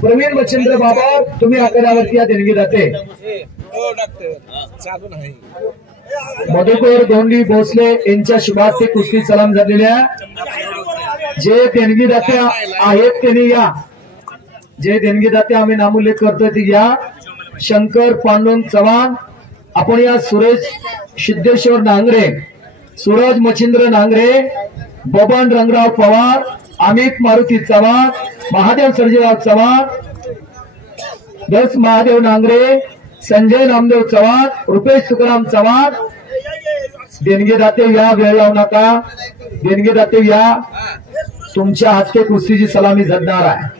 प्रवीण मच्छिंद्र बाबा तुम्ही आकड्यावरती या देणगी दाते मधुकर दोंडी भोसले यांच्या शुभार्थे कुस्ती सलाम झालेल्या जे देणगीदाते आहेत त्यांनी या जे देणगीदाते आम्ही नामोल्लेख करतोय ती या शंकर पांडुरंग चव्हाण आपण या सुरेश सिद्धेश्वर नांगरे सूरज मच्छिंद्र नांगरे बबन रंगराव पवार अमित मारुती चव्हाण महादेव सर्जेराव चव्हाण दस महादेव नांगरे संजय नामदेव चव्हाण रुपेश तुकाराम चव्हाण देणगीदाते या वेळ लावू नका देणगीदाते या तुमच्या हस्ते कुस्तीची सलामी झडणार आहे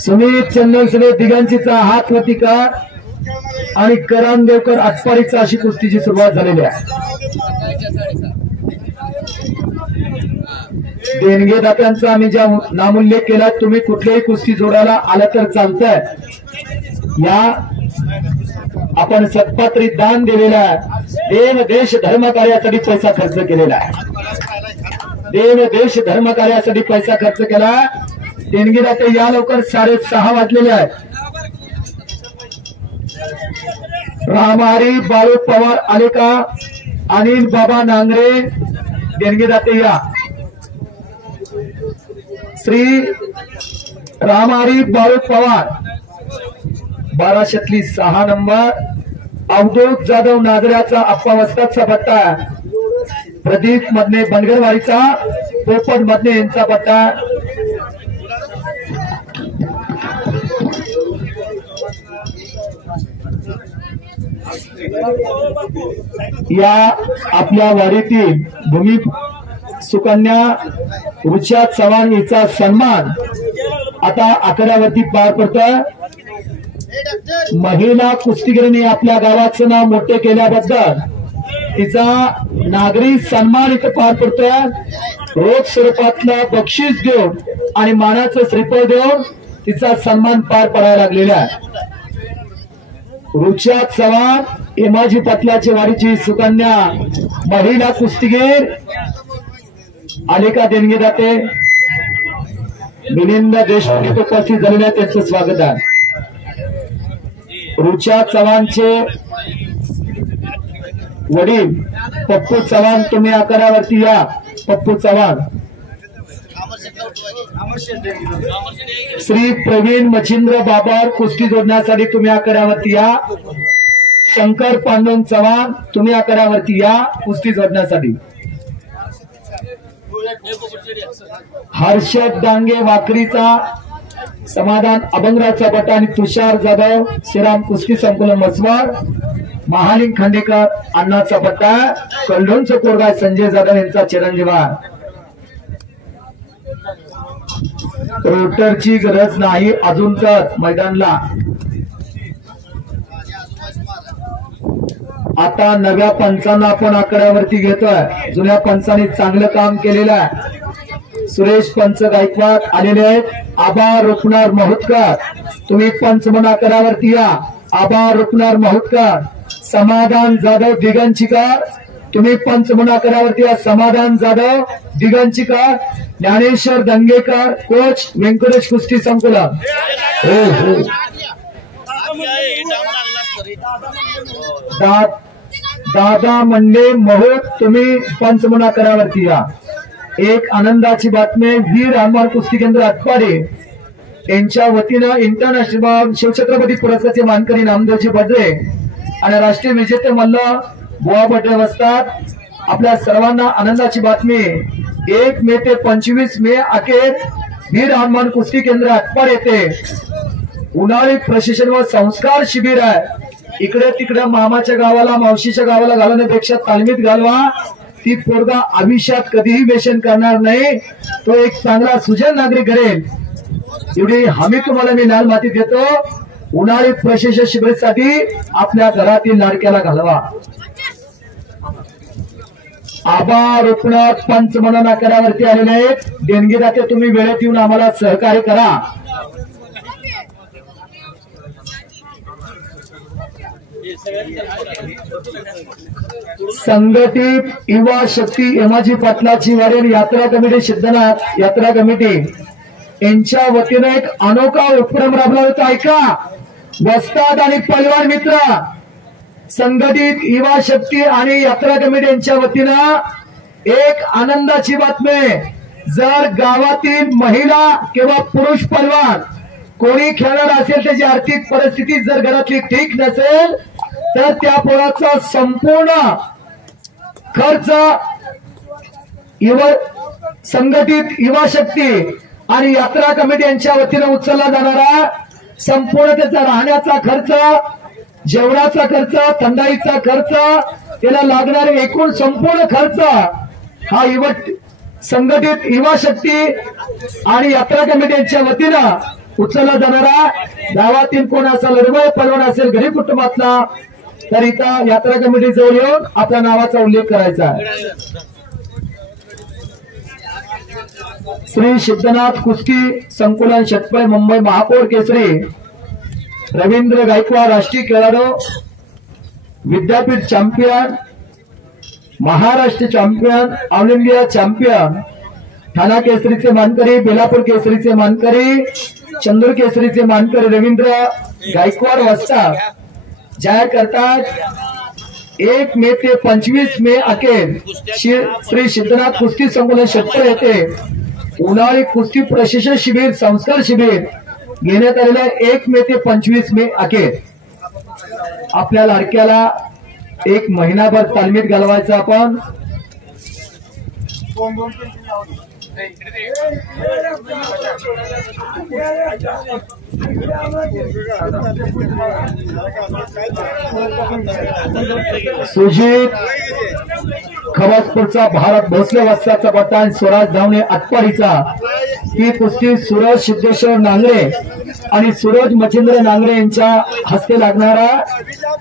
सुमित चंदनसरे दिगंचीचा हात वरती कर आणि करण देवकर आटपाडीचा अशी कुस्तीची सुरुवात झालेली आहे देणगीदात्यांचा आम्ही ज्या नामोल्लेख केला तुम्ही कुठल्याही कुस्ती जोडायला आलं तर चालतंय या आपण सत्पात्री दान दिलेलं आहे देव देश धर्म कार्यासाठी पैसा खर्च केलेला आहे देव देश धर्म कार्यासाठी पैसा खर्च केला देणगीदाते या लवकर 6:30 वाजलेले आहेत रामहरी बाळू पवार आले का अनिल बाबा नांगरे देणगीदाते या श्री रामहरी बाळू पवार 1200 6 नंबर अवधूत जाधव नाजऱ्याचा अप्पा वस्तादचा पट्टा प्रदीप मधने बनगरवाडीचा पोपट मधने यांचा पट्टा या आपल्या वारीतील भूमी सुकन्या रुचा चव्हाण हिचा सन्मान आता आकड्यावरती पार पडतोय महिला कुस्तीगिरीने आपल्या गावाचं नाव मोठे केल्याबद्दल तिचा नागरी सन्मान इथं पार पडतोय रोख स्वरूपातलं बक्षीस देऊन आणि मानाचं श्रीफळ देऊन तिचा सन्मान पार पडायला लागलेला आहे रुचा चव्हाण इमाजी पतलाची वारीची सुकन्या महिला कुस्तीगीर आलिका देणगीदाते मिलिंद देशमुख उपस्थित झालेल्या त्यांचं स्वागत आहे रुचा चव्हाणचे वडील पप्पू चव्हाण तुम्ही आकड्यावरती या पप्पू चव्हाण श्री प्रवीण मच्छिंद्र बाबर कुस्ती जोडण्यासाठी तुम्ही आकड्यावरती या शंकर पांडुरंग चव्हाण तुम्ही आकड्यावरती या कुस्ती जोडण्यासाठी हर्षद डांगे वाकरीचा समाधान अभंगरावचा पट्टा आणि तुषार जाधव श्रीराम कुस्ती संकुलन मसवार महालिंग खांडेकर अण्णाचा पट्टा कल्डोनचा कोरगा संजय जाधव यांचा चिरंजीवा रोटरची गरज नाही अजून तर मैदानला आता नव्या पंचांना आपण आकड्यावरती घेतोय जुन्या पंचांनी चांगलं काम केलेलं आहे सुरेश पंच गायकवाड आलेले आहेत आभार रुपनार महुतकर तुम्ही पंच म्हणून आकड्यावरती या आभार रुपनार महुतकर समाधान जाधव दिगंचीकर तुम्ही पंच म्हणून आकड्यावरती या समाधान जाधव दिगंचीकर ज्ञानेश्वर दंगेकर कोच व्यंकटेश कुस्ती संकुलन दादा मंडे महोत तुम्ही पंच म्हणून आकड्यावरती या एक आनंदाची बातमी वीर हनुमान कुस्ती केंद्र आटपाडी यांच्या वतीनं इंटरनॅशनल शिवछत्रपती पुरस्काराचे मानकरी नामदेवजी बडरे आणि राष्ट्रीय विजेते मल्ल बुवा बडरे वस्ताद आपल्या सर्वांना आनंदाची बातमी 1 मे ते 25 मे अखेर वीर हनुमान कुस्ती केंद्र आटपाड येथे उन्हाळी प्रशिक्षण व संस्कार शिबिर आहे इकडे तिकडे मामाच्या गावाला मावशीच्या गावाला घालवण्यापेक्षा तालमीत घालवा ती पोरगा आयुष्यात कधीही व्यसन करणार नाही तो एक चांगला सुजन नागरिक घडेल एवढी हमी तुम्हाला मी लाल माती देतो उन्हाळी प्रशिक्षण शिबिरासाठी आपल्या घरातील लाडक्याला घालवा आभार रुपनाथ पंच म्हणून आकड्यावरती आलेले आहेत देणगीदाते तुम्ही वेळेत येऊन आम्हाला सहकार्य करा संघटित युवा शक्ती एमाजी पाटलाची वाडेल यात्रा कमिटी सिद्धनाथ यात्रा कमिटी यांच्या वतीने एक अनोखा उपक्रम राबवला होता. ऐका, वस्ताद आणि पहलवान मित्र संघटित युवा शक्ती आणि यात्रा कमिटी यांच्या वतीनं एक आनंदाची बातमी. जर गावातील महिला किंवा पुरुष पहलवान कोणी खेळणार असेल, त्याची आर्थिक परिस्थिती जर घरातली ठीक नसेल, तर त्या पोराचा संपूर्ण खर्च संघटित युवा शक्ती आणि यात्रा कमिटी यांच्या वतीने उचलला जाणारा संपूर्ण त्याचा राहण्याचा खर्च, जेवणाचा खर्च, थंडाईचा खर्च, त्याला लागणारे एकूण संपूर्ण खर्च हा संघटित युवा शक्ती आणि यात्रा कमिटी यांच्या वतीनं उचलला जाणारा. गावातील कोण असेल, निर्भय पहलवान असेल, गरीब कुटुंबातला, तर इथं यात्रा कमिटी जवळ येऊन आपल्या नावाचा उल्लेख करायचा. श्री सिद्धनाथ कुस्ती संकुलन शेतपळे मुंबई महापौर केसरी रवींद्र गायकवाड राष्ट्रीय खेळाडू, विद्यापीठ champion, Maharashtra champion, all India champion, Thana केसरीचे मानकरी, बेलापूर केसरीचे मानकरी, चंदूर केसरीचे मानकरी रवींद्र गायकवाड वस्ताद जाहीर करतात 1 मे ते 25 मे अखेर श्री सिद्धनाथ कुस्ती संकुलन शेतपळे येथे उन्हाळी कुस्ती प्रशिक्षण शिबिर, संस्कार शिबिर घेण्यात आलेल्या 1 मे ते 25 मे अखेर. आपल्या लाडक्याला 1 महिनाभर तालमीत घालवायचा आपण. सुजित खवासपूरचा भारत भोसले वस्ताचा पठाण, स्वराज धावणे आटपाडीचा. ही कुस्ती सूरज सिद्धेश्वर नांगरे आणि सूरज मच्छिंद्र नांगरे यांच्या हस्ते लागणारा.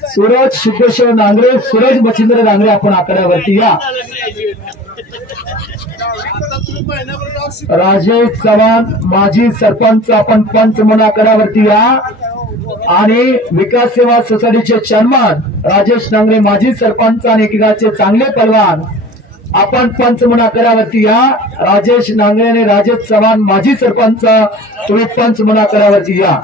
सूरज सिद्धेश्वर नांगरे, सूरज मच्छिंद्र नांगरे, आपण आकड्यावरती या. राजेश चव्हाण माजी सरपंच, आपण पंच म्हणून आकड्यावरती या. आणि विकास सेवा सोसायटीचे चेअरमन राजेश नांगरे माजी सरपंच आणि एकेकाचे चांगले पहलवान, आपण पंच म्हणून आकड्यावरती या. राजेश नांगरे आणि राजेश चव्हाण माजी सरपंच, तुम्ही पंच म्हणून आकड्यावरती या.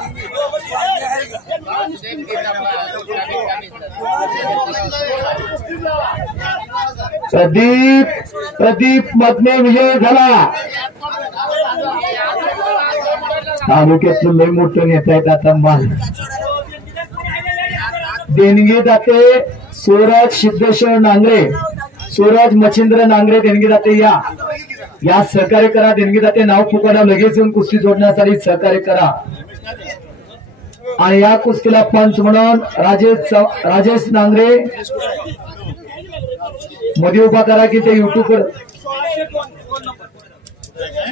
प्रदीप मधने विजय झाला. तालुक्यातून लय मोठं नेता आहेत आता. देणगी दाते सूरज सिद्धेश्वर नांगरे, सूरज मच्छिंद्र नांगरे देणगी दाते या सहकार्य करा. देणगी दाते नाव पुकारा, लगेच येऊन कुस्ती जोडण्यासाठी सहकार्य करा. आणि या कुस्तीला पंच म्हणून राजेश नांगरे मध्ये उभा करा की ते युट्यूबवर.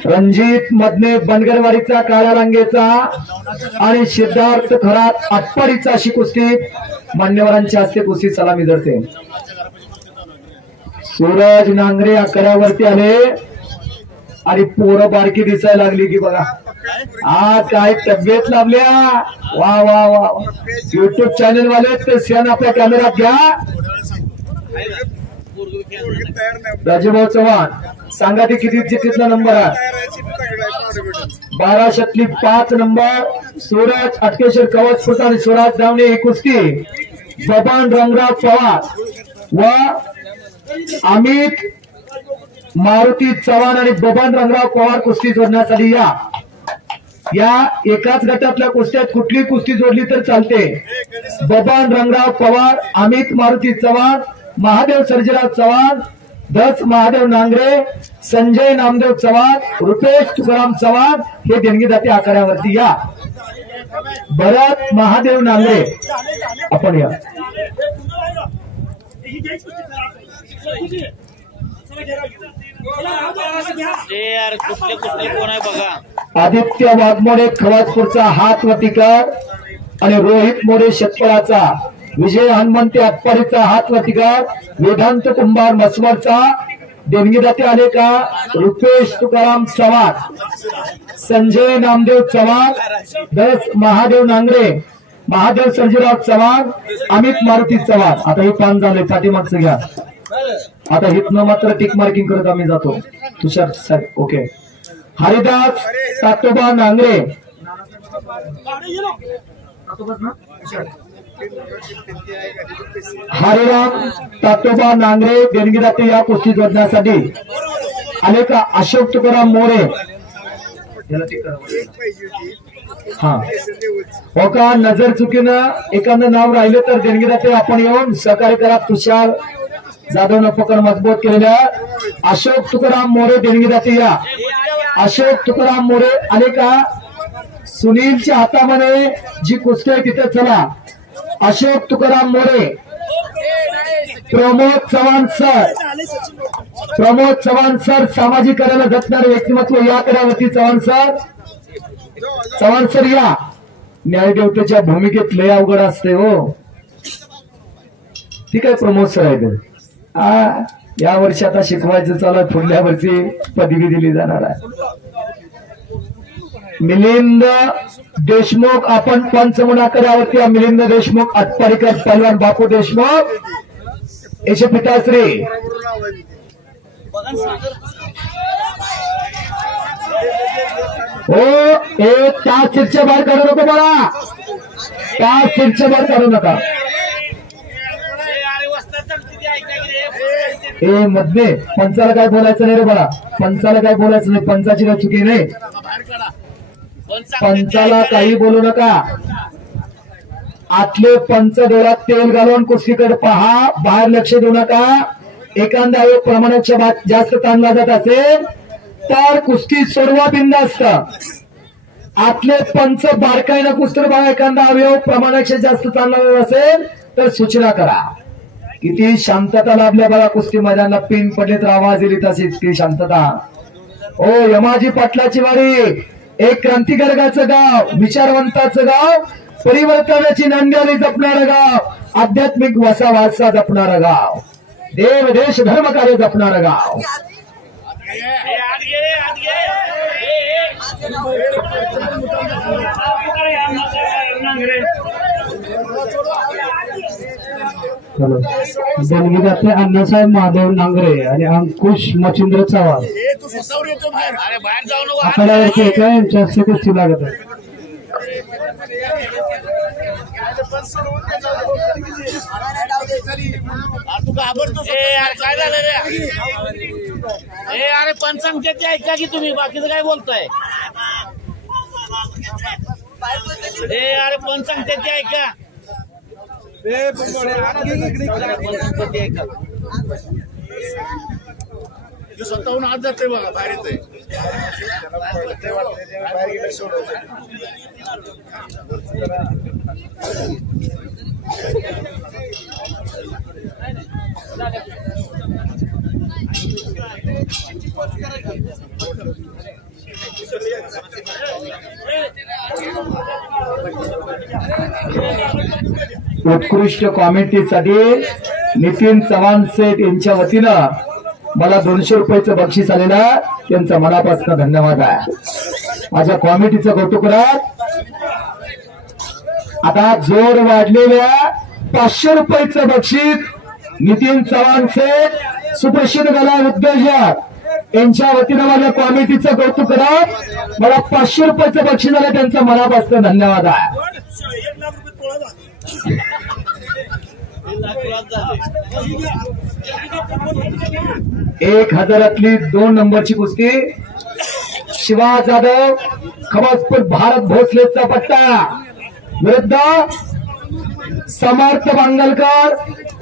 रणजित मधने बनगरवाडीचा, काळ्या रांगेचा आणि सिद्धार्थ खरात आटपाडीचा अशी कुस्ती मान्यवरांच्या हस्ते कुस्ती सलामी धरते. सूरज नांगरे आकड्यावरती आले आणि पोरं बारकी दिसायला लागली की बघा. काय तब्येत लाभल्या. वा वा वा. युट्यूब चॅनल वाले ते सण आपल्या कॅमेरात घ्या. राजूभाऊ चव्हाण सांगा ते किती चिठ्ठीतला नंबर आहे. 1200तली 5 नंबर. सूरज अटकेश्वर कवच आणि स्वराज धावणे ही कुस्ती बबन रंगराव पवार व अमित मारुती चव्हाण आणि बबन रंगराव पवार कुस्ती जोडण्यासाठी या एकाच गटातल्या कुस्त्यात कुठली कुस्ती जोडली तर चालते. बबन रंगराव पवार, अमित मारुती चव्हाण, महादेव सर्जेराव चव्हाण, दस महादेव नांगरे, संजय नामदेव चव्हाण, रुपेश तुकाराम चव्हाण हे देणगीदाते आखाड्यावरती या. भरत महादेव नांगरे आपण या. आदित्य वाघमोडे खवासपूरचा हात वतीकर आणि रोहित मोरे शेतकऱ्याचा, विजय हनुमंते आटपाडीचा हात वतीकर, वेदांत कुंभार मसवडचा देणगीदाते आले का. रुपेश तुकाराम चव्हाण, संजय नामदेव चव्हाण, दस महादेव नांगरे, महादेव सर्जेराव चव्हाण, अमित मारुती चव्हाण. आता हे 5 झाले. पाठीमागचं घ्या. आता हितनं मात्र टिक मार्किंग करत आम्ही जातो. तुषार साहेब ओके. हरिदास तातोबा नांगरे, हरिराम तातोबा नांगरे देणगीदाते या कुस्ती जोडण्यासाठी आले का अशोक तुकाराम मोरे। हा हो का, नजर चुकीनं एखादं नाव राहिलं तर देणगीदाते आपण येऊन सहकार्य करा। तुषार जाधवनं पकड मजबूत केलेल्या अशोक तुकाराम मोरे देणगीदाते या। अशोक तुकाराम मोरे आले का? सुनीलच्या हातामध्ये जी कुस्ती आहे तिथे चला। अशोक तुकाराम मोरे, प्रमोद चव्हाण सर, प्रमोद चव्हाण सर सामाजिक कार्याला जपणारे व्यक्तिमत्व या करावरती चव्हाण सर, चव्हाण सर या। न्यायदेवतेच्या भूमिकेत लय अवघड असते हो। ठीक आहे, प्रमोद सर आहे या वर्षी आता शिकवायचं चालू, पुढल्या वर्षी पदवी दिली जाणार आहे। मिलिंद देशमुख आपण पंच म्हणून करावरती मिलिंद देशमुख, आटपाडीकर पहलवान बापू देशमुख, यश पिताश्री। हो त्या सीटच्या बाहेर काढू नको मला, त्या सीटच्या बाहेर काढू नका। ए मध्ये पंचाला काय बोलायचं नाही रे बाळा, पंचाला काय बोलायचं नाही, पंचाची काय चुकी नाही, पंचाला काही बोलू नका। आतले पंच डोळ्यात तेल घालून कुस्तीकडे पहा, बाहेर लक्ष देऊ नका। एखाद्या अवयव प्रमाणाच्या जास्त ताणला जात असेल तर कुस्ती सोडवा बिंदास्त। आतले पंच बारकाईनं कुस्ती बघा, एखादा अवयव प्रमाणापेक्षा जास्त ताणला जात असेल तर सूचना करा। किती शांतता लाभल्या बघा कुस्ती मैदानाला, पिन पडले तर आवाज येईल तशी इतकी शांतता। ओ यमाजी पाटलाची वारी, एक क्रांतिकारकाचं गाव, विचारवंताचं गाव, परिवर्तनाची नांद्याली जपणारं गाव, आध्यात्मिक वसा वारसा जपणारं गाव, देव देश धर्म कार्य जपणारं गाव। देणगीदाते अण्णासाहेब महादेव नांगरे आणि अंकुश मच्छिंद्र चव्हाण आखाड्यावरती एका यांच्या हस्ते कुस्ती लागत आहे। काय झालं रे? अरे पंचांगचे ऐका की तुम्ही, बाकीचं काय बोलताय? अरे पंचांगचे ऐका, स्वतःहून आज जाते बघा, बाहेर येतोय। उत्कृष्ट कॉमेंट्रीसाठी नितीन चव्हाण सेठ यांच्या वतीनं मला 200 रुपयाचं बक्षीस आलेलं, त्यांचा मनापासून धन्यवाद आहे। माझ्या कॉमेंट्रीचं कौतुक करा। आता जोर वाढलेल्या 500 रुपयाचं बक्षीस नितीन चव्हाण सेठ, सुप्रसिद्ध कला उद्योजक यांच्या वतीनं माझ्या कॉमेंट्रीचं कौतुक करा। मला 500 रुपयाचं बक्षीस आलं, त्यांचा मनापासून धन्यवाद आहे। 1000तली 2 नंबरची कुस्ती, शिवा जाधव खवासपूर भारत भोसलेचा पट्टा विरुद्ध समर्थ बांगलकर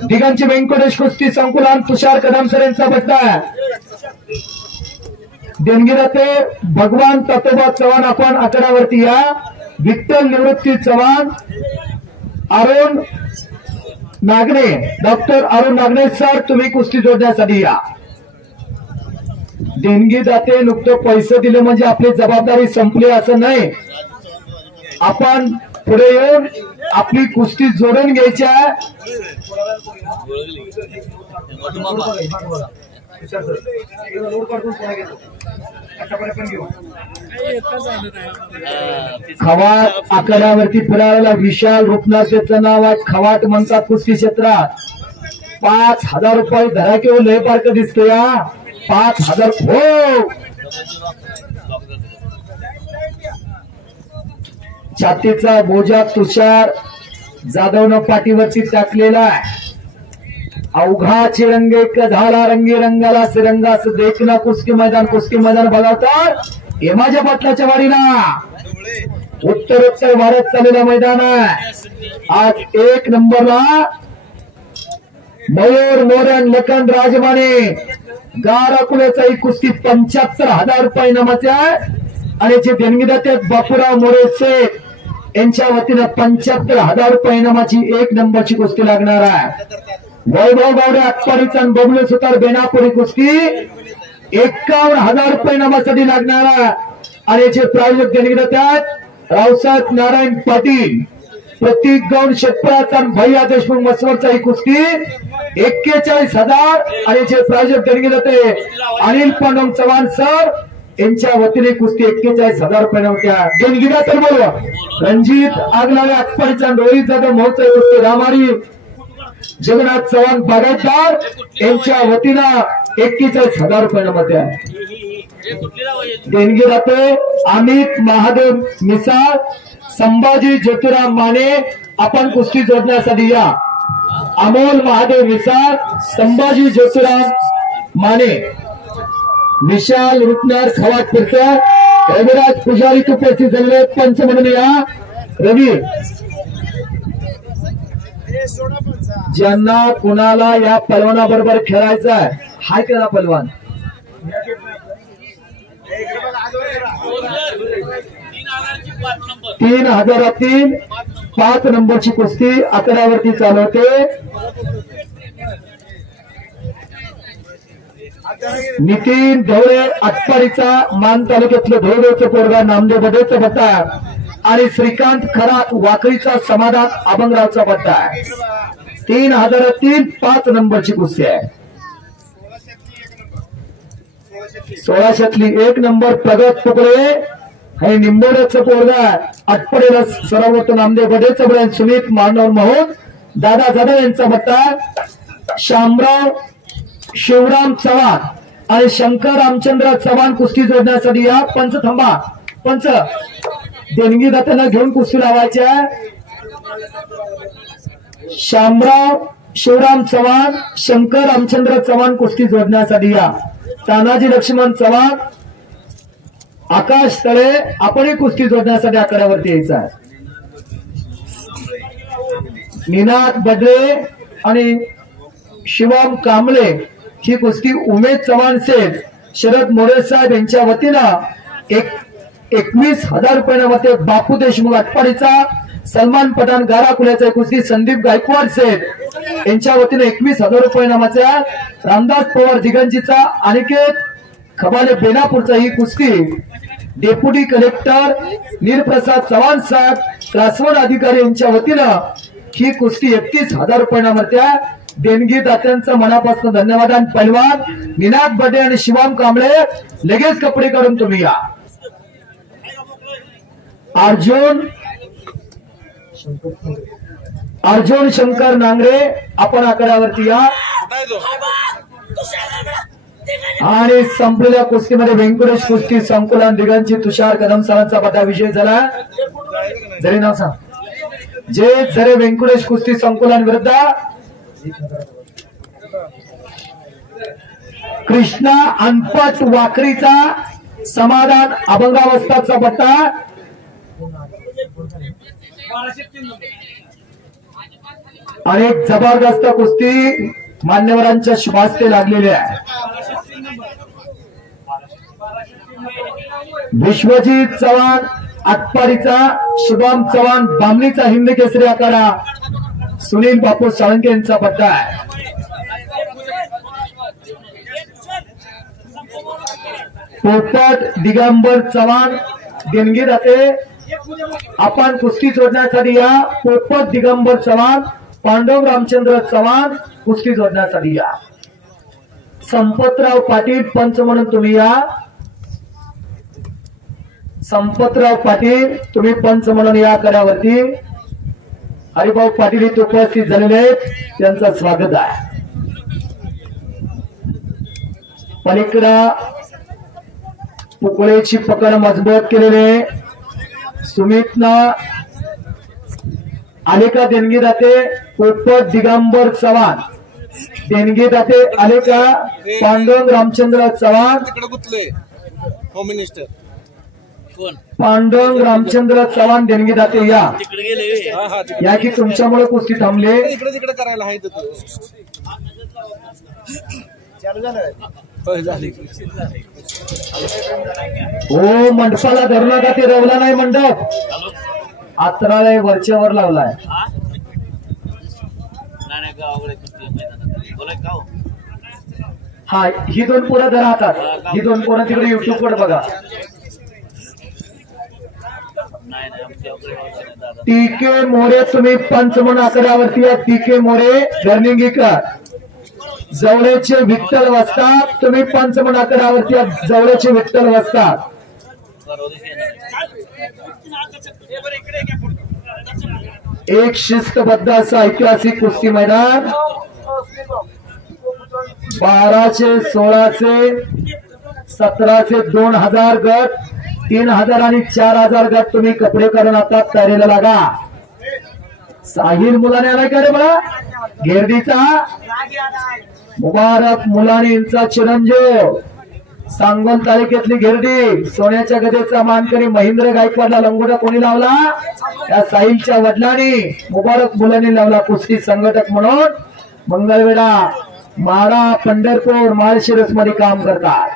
दिगंची व्यंकटेश कुस्ती संकुलन तुषार कदम सर यांचा पट्टा। देणगीदाते भगवान तातोबा चव्हाण आपण आकड्यावरती या। विठ्ठल निवृत्ती चव्हाण, अरुण नागणे, डॉक्टर अरुण नागणे सर तुम्ही कुस्ती जोडण्यासाठी या। देणगीदाते नुकतं पैसे दिले म्हणजे आपली जबाबदारी संपली असं नाही, आपण पुढे येऊन आपली कुस्ती जोडून घ्यायच्या। खवाट आकड्यावरती फिरायला विशाल रूपनाथचं नाव आहे, खवाट म्हणतात कुस्ती क्षेत्रात। 5000 रुपये धरा किंवा लय पार्क दिसतो या 5000 हो छातीचा बोजा तुषार जाधवनं पाठीवरती टाकलेला आहे. अवघा चिरंग एक झाला रंगी रंगाला सिरंगास देखना कुस्ती मैदान बघा तर हे माझ्या पाटलाच्या वाडीला उत्तर वाढत चाललेला मैदान आहे. आज 1 नंबरला मयूर मोरन लखन राजमाने गाराकुल्याचा ही कुस्ती 75,000 रुपये नामाचे आहे. आणि जे देणगीदाते बापूराव मोरे शेठ यांच्या वतीनं 75,000 रुपये नामाची 1 नंबरची कुस्ती लागणार आहे. वैभव गावडे आटपाडीचा आणि बबलू सुतार बेनापुरी कुस्ती 51,000 रुपये नामासाठी लागणार आहे. आणि जे प्रायोजक देणगीदाते आहेत रावसाहेब नारायण पाटील प्रतीक गौड शेतपळाचा भैया देशमुख मसवरचा ही कुस्ती 41,000. आणि जे प्रायोजक देणगीदाते अनिल पांडव चव्हाण सर यांच्या वतीने कुस्ती 41,000 रुपये नव्हत्या. देणगीदार बोलवा रणजित आगलावे आटपाडीचा रोहित जाधव महोत्सव कुस्ती रामारी जगन्नाथ चव्हाण बागायतदार यांच्या वतीनं 41,000 रुपये नव्हत्या. देणगीदाते अमित महादेव मिसाळ संभाजी ज्योतिराम माने आपण कुस्ती जोडण्यासाठी या. अमोल महादेव मिसाळ संभाजी ज्योतिराम माने विशाल रुपनार खवाट फिरकर रविराज पुजारी उपस्थित झालेले पंच म्हणून या. रवी ज्यांना कुणाला या पलवानाबरोबर खेळायचं आहे हाय केला पलवान 3,000 5 नंबरची कुस्ती आकड्यावरती चालवते. नितीन ढवळे आटपाडीचा मान तालुक्यातलं धोळगावचं पोरगा नामदेव बडेचा बट्टा आणि श्रीकांत खरात वाकरीचा समाधान अभंगरावचा बट्टा आहे. 3,000 5 नंबरची कुस्ती आहे. 1600 1 नंबर प्रगत पुकळे हे निंबोड्याचं पोरगा आटपाडीला सर्वोत्त नामदेव बडेचा बडा सुमित मानव मोहन दादा जाधव यांचा बट्टा. शामराव शिवराम चव्हाण आणि शंकर रामचंद्र चव्हाण कुस्ती जोडण्यासाठी या. पंच थांबा पंच देणगीदात्यांना घेऊन कुस्ती लावायची आहे. शामराव शिवराम चव्हाण शंकर रामचंद्र चव्हाण कुस्ती जोडण्यासाठी या. तानाजी लक्ष्मण चव्हाण आकाश तळे आपणही कुस्ती जोडण्यासाठी आकड्यावरती यायचं आहे. निनाद बडले आणि शिवम कांबळे ही कुस्ती उमेद चव्हाण सेठ शरद मोरे साहेब यांच्या वतीनं 21,000 रुपयांमध्ये बापू देशमुख आटपाडीचा सलमान पठाण गाराकुल्याचा कुस्ती संदीप गायकवाड सेठ यांच्या वतीनं 21,000 रुपये नामाच्या. रामदास पवार दिगंजीचा अनिकेत खबाले बेनापूरचा ही कुस्ती डेप्युटी कलेक्टर नीरप्रसाद चव्हाण साहेब त्रासवड अधिकारी यांच्या वतीनं ही कुस्ती 31,000 रुपये नामाच्या. देणगीदात्यांचा मनापासून धन्यवाद. आणि पैलवान निनाद बडे आणि शिवम कांबळे लगेच कपडे काढून तुम्ही या. अर्जुन शंकर नांगरे आपण आकड्यावरती या. आणि संपलेल्या कुस्तीमध्ये व्यंकटेश कुस्ती संकुलन दिगंची तुषार कदम सरांचा पटा विजय झाला. जरी नाव सांग जे झरे व्यंकटेश कुस्ती संकुलन विरुद्ध कृष्णा अनपट वाकरीचा समाधान अभंगावस्थाचा पट्टा. अनेक जबरदस्त कुस्ती मान्यवरांच्या शुभास्ते लागलेले आहे. विश्वजित चव्हाण आटपाडीचा शुभम चव्हाण बामणीचा हिंद केसरी आखाडा सुनील बापू साळंके यांचा पट्टा आहे. पोपट दिगंबर चव्हाण देणगीदाते आपण कुस्ती जोडण्यासाठी या. पोपट दिगंबर चव्हाण पांडव रामचंद्र चव्हाण कुस्ती जोडण्यासाठी या. संपतराव पाटील पंच म्हणून तुम्ही या. संपतराव पाटील तुम्ही पंच म्हणून या कड्यावरती. हरिभाऊ पाटील इथे उपस्थित झालेले आहेत त्यांचं स्वागत आहे. पलीकडे पुकळेची पकड मजबूत केलेले सुमितना आले का देणगी दाते पोपट दिगंबर चव्हाण, देणगी दाते आले का पांडुरंग रामचंद्र चव्हाण, होम मिनिस्टर पांडुरंग रामचंद्र चव्हाण देणगी दाते या या की तुमच्यामुळे कुस्ती थांबले. तिकडे करायला आहे हो मंडपाला धरला का ते रवला नाही मंडप, आत्रालय वरच्यावर लावलाय. हा ही दोन पोरं धरा हातात, ही दोन पोरं तिकडे युट्यूब वर बघा. टीके मोरे तुम्ही पंच म्हणून आकड्यावरती या. टीके मोरे गर्निंगीकर, जवळचे विठ्ठल वस्तात तुम्ही पंच म्हणून आकड्यावरती या. जवळचे विठ्ठल वस्तात. एक शिस्तबद्ध असं ऐतिहासिक कुस्ती मैदान. 1200, 1600, 1700, 2000 गट, 3000 आणि 4000 गट तुम्ही कपडे करून आता तयारीला लागा. साहिल मुलाने आलाय का रे मला गिरडीचा मुबारक मुलाने यांचा चिरंजीव, सांगोल तालुक्यातली गिरडी, सोन्याच्या गदेचा मानकरी महेंद्र गायकवाडला लंगोटा कोणी लावला? या साहिलच्या वडिलांनी मुबारक मुलांनी लावला. कुस्ती संघटक म्हणून मंगळवेढा, माडा, पंढरपूर, माळशिरस मध्ये काम करतात.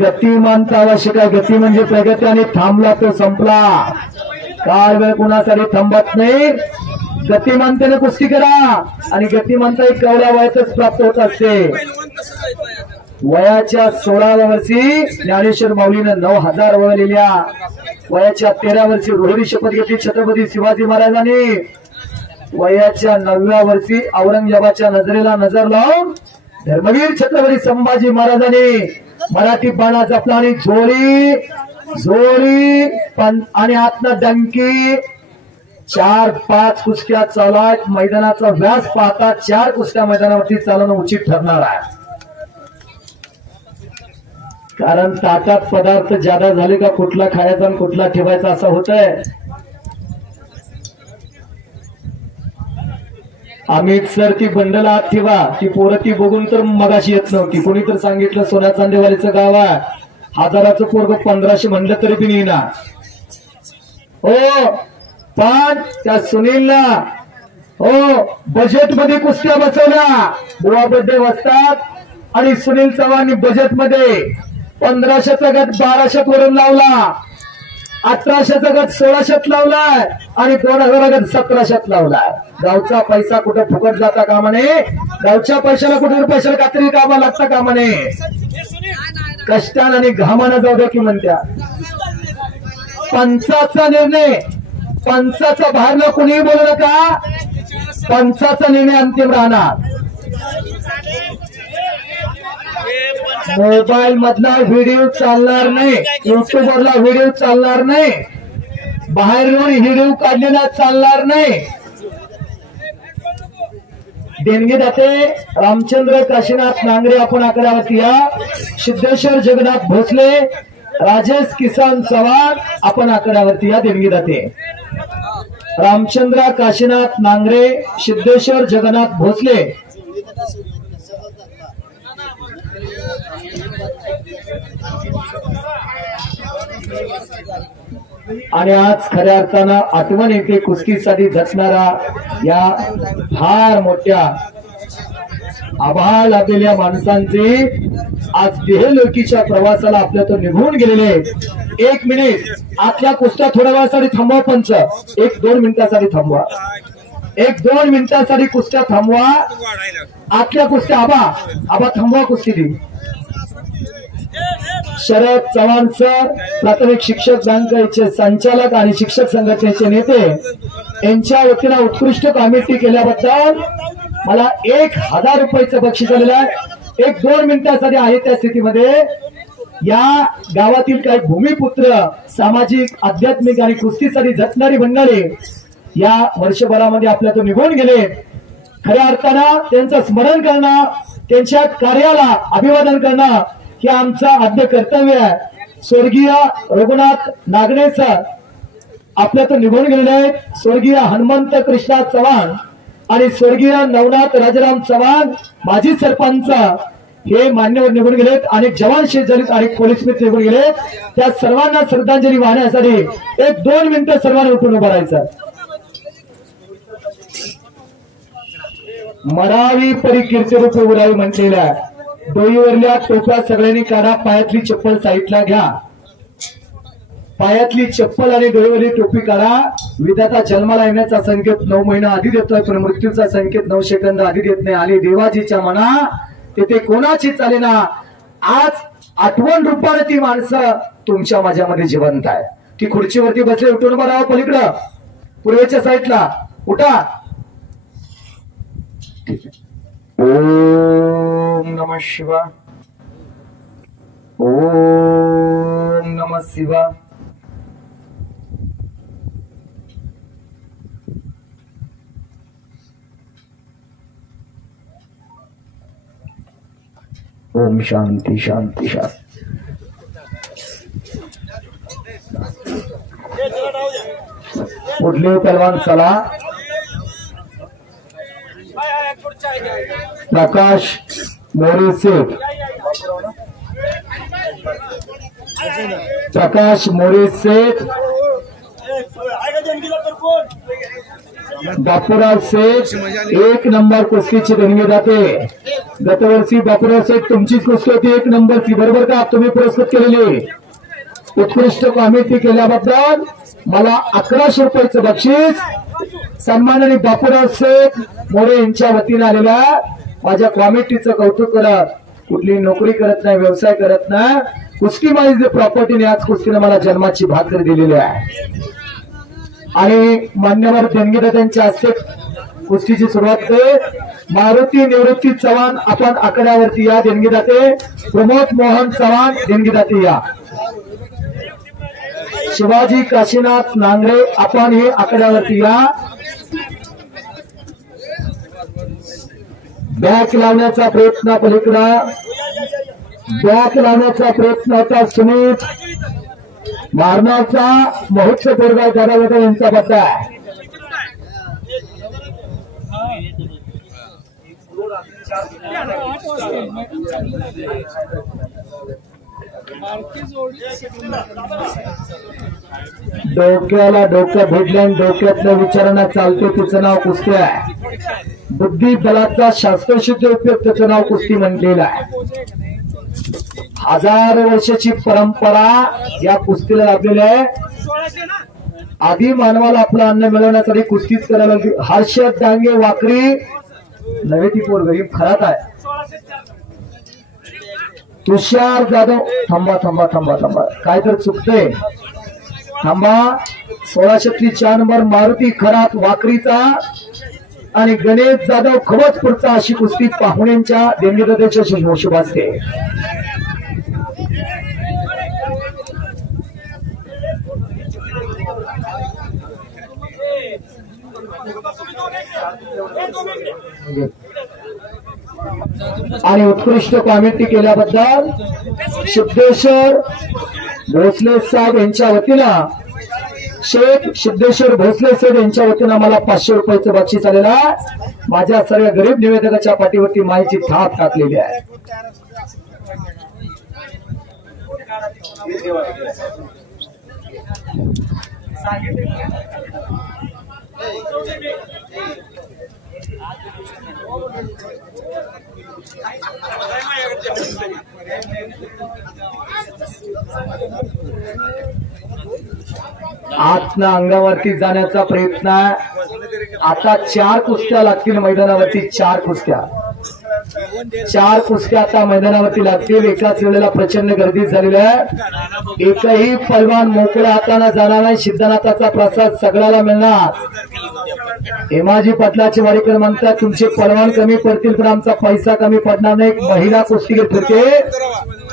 गतिमानता आवश्यक आहे. गती म्हणजे प्रगती आणि थांबला तो संपला. काळ वेळ कुणासाठी थांबत नाही. गतिमानतेने कुस्ती करा आणि गतिमानता एक कवड्या वयातच प्राप्त होत असते. वयाच्या 16व्या वर्षी ज्ञानेश्वर माऊलीनं 9000 वळलेल्या, वयाच्या 13व्या वर्षी रोहिणी शपथ घेतली छत्रपती शिवाजी महाराजांनी, वयाच्या 9व्या वर्षी औरंगजेबाच्या नजरेला नजर लावून धर्मवीर छत्रपती संभाजी महाराजांनी मराठी बाणा जपला आणि झोळी झोळी आणि आतनं डंकी 4-5 कुस्त्या चालत. मैदानाचा व्यास पाहता 4 कुस्त्या मैदानावरती चालवणं उचित ठरणार आहे. कारण ताटात पदार्थ ज्यादा झाले का कुठला खायचा आणि कुठला ठेवायचा असं होतंय. अमित सर ती बंडल आत ठेवा, ती पोरं ती बघून तर मगाशी येत नव्हती. कोणी तर सांगितलं सोन्या चांदेवालीचं गाव आहे, 1000चं पोरग 1500 म्हणलं तरी बी येणार. हो पण त्या सुनीलला हो बजेटमध्ये कुस्त्या बसवल्या. बुवा बड्डे वाजतात आणि सुनील चव्हाणनी बजेटमध्ये 1500चा गट 1200 वरून लावला, 1800चा गट 1600 लावलाय आणि 2000 गट 1700 लावलाय. गावचा पैसा कुठं फुकट जाता कामा नये. गावच्या पैशाला कुठे पैशाला कात्री कामा लागता कामा नये. कष्टानं आणि घामानं जाऊ द्या की म्हणत्या. पंचाचा निर्णय, पंचाचा बाहेरनं कुणीही बोलू नका. पंचाचा निर्णय अंतिम राहणार. मोबाईल मधला व्हिडिओ चालणार नाही, युट्यूबवरला व्हिडिओ चालणार नाही, बाहेरून व्हिडिओ काढलेला चालणार नाही. देणगी दाते रामचंद्र काशीनाथ नांगरे आपण आकड्यावरती या. सिद्धेश्वर जगन्नाथ भोसले, राजेश किसन चव्हाण आपण आकड्यावरती या. देणगी दाते रामचंद्र काशीनाथ नांगरे, सिद्धेश्वर जगन्नाथ भोसले. आणि आज खऱ्या अर्थानं आठवण येते कुस्तीसाठी झटणारा या फार मोठ्या आभाळ लाभलेल्या माणसांचे आज देहलोकीच्या प्रवासाला आपल्यातून निघून गेलेले. 1 मिनिट आतल्या कुस्त्या थोड्या वेळासाठी थांबवा. पंच 1-2 मिनिटासाठी थांबवा. 1-2 मिनिटासाठी कुस्त्या थांबवा. आतल्या कुस्त्या आबा थांबवा कुस्ती दी. शरद चव्हाण सर, प्राथमिक शिक्षक बँकेचे संचालक आणि शिक्षक संघटनेचे नेते, यांच्या वतीनं उत्कृष्ट कामगिरी केल्याबद्दल मला 1000 रुपयाचं बक्षीस आलेलं आहे. 1-2 मिनिटांसाठी आहे त्या स्थितीमध्ये या गावातील काही भूमिपुत्र, सामाजिक, आध्यात्मिक आणि कुस्तीसाठी झटणारी मंडळी या वर्षभरामध्ये आपल्यातून निघून गेले. खऱ्या अर्थानं त्यांचं स्मरण करणं, त्यांच्या कार्याला अभिवादन करणं हे आमचं आद्य कर्तव्य आहे. स्वर्गीय रघुनाथ नागणे सर आपल्यातून निघून गेलेले आहेत. स्वर्गीय हनुमंत कृष्णा चव्हाण आणि स्वर्गीय नवनाथ राजाराम चव्हाण माजी सरपंच हे मान्यवर निघून गेलेत. अनेक जवान शहीद झालेत, अनेक पोलीस मित्र निघून गेलेत. त्या सर्वांना श्रद्धांजली वाहण्यासाठी 1-2 मिनिटं सर्वांनी उठून उभं राहायचं. मरावी परी कीर्तिरूपी उरावी म्हटलेल्या डोईवरल्या टोप्या सगळ्यांनी काढा. पायातली चप्पल साईडला घ्या. पायातली चप्पल आणि डोईवरली टोपी काढा. विधाता जन्माला येण्याचा संकेत 9 महिना आधी देतोय, पण मृत्यूचा संकेत 9 सेकंद आधी देत नाही. आली देवाजीच्या मना तिथे कोणाची चालेना. आज आठवण रूपाने ती माणसं तुमच्या माझ्यामध्ये जिवंत आहे. ती खुर्चीवरती बसले. उठून उभा राहा. पलीकडं पूर्वेच्या साईडला उठा. ओम नमः शिवाय. ओम नमः शिवाय. ओम शांती शांती शांती. उठले पहलवान चला. प्रकाश मोरे सेठ. प्रकाश मोरे सेठ. बापूराव सेठ 1 नंबर कुस्तीची देणगी जाते. गतवर्षी बापूराव सेठ तुमचीच कुस्ती होती 1 नंबरची, बरोबर का? तुम्ही पुरस्कृत केलेली. उत्कृष्ट कामगिरी केल्याबद्दल मला 1100 रुपयाचं बक्षीस सन्माननीय बापूराव सेठ मोरे यांच्या वतीने आलेल्या माझ्या कमिटीचं कौतुक करत. कुठली नोकरी करत नाही, व्यवसाय करत नाही, कुस्ती माझी प्रॉपर्टीने आज कुस्तीने मला जन्माची भाकरी दिलेली आहे. आणि मान्यवर देणगीदात्यांच्या हस्ते कुस्तीची सुरुवात होते. मारुती निवृत्ती चव्हाण आपण आकड्यावरती या. देणगीदाते प्रमोद मोहन चव्हाण देणगीदाते या. शिवाजी काशीनाथ नांगरे आपण हे आकड्यावरती या. बॅक लावण्याचा प्रयत्न पलीकडा. बॅक लावण्याचा प्रयत्न होता सुमित मारण्याचा महोत्सव पोरगाव दादा यांचा बद्दा आहे. डोक्याला डोकं भेटल्यान डोक्यातल्या विचारांना चालतो तिचं नाव कुस्ती आहे. बुद्धी बलाचा शास्त्रशुद्ध उपयोग त्याचं नाव कुस्ती म्हटलेलं आहे. 1000 वर्षाची परंपरा या कुस्तीला लाभलेली आहे. आधी मानवाला आपलं अन्न मिळवण्यासाठी कुस्तीच करायला लागली. हर्षद डांगे वाकरी नव्हे ती पोर गरीब खरात आहे. तुषार जाधव थांबा थांबा थांबा थांबा काय तर चुकतंय. थांबा. 1604 नंबर मारुती खरात वाकरीचा आणि गणेश जाधव खवचपूरचा अशी कुस्ती पाहुण्यांच्या देणगीदात्याच्या शुभ असते. आणि उत्कृष्ट कामगिरी केल्याबद्दल सिद्धेश्वर भोसले साहेब यांच्या वतीनं शेख सिद्धेश्वर भोसले साहेब यांच्या वतीनं मला 500 रुपयाचं बक्षीस आलेलं आहे. माझ्या सर्व गरीब निवेदकाच्या पाठीवरती माहिती थाप टाकलेली आहे. आतना अंगावरती जाण्याचा प्रयत्न आहे. आता 4 कुस्त्या लागतील मैदानावरती. 4 कुस्त्या आता मैदानावरती लागतील. एकाच वेळेला प्रचंड गर्दी झालेली आहे. एकही पैलवान मोकळ्या हाताने जाणार नाही. सिद्धनाथाचा प्रसाद सगळ्याला मिळणार. हेमाजी पाटलाचे वाडेकर म्हणतात तुमचे पैलवान कमी पडतील पण आमचा पैसा कमी पडणार नाही. महिला कुस्तीगीर फिरते.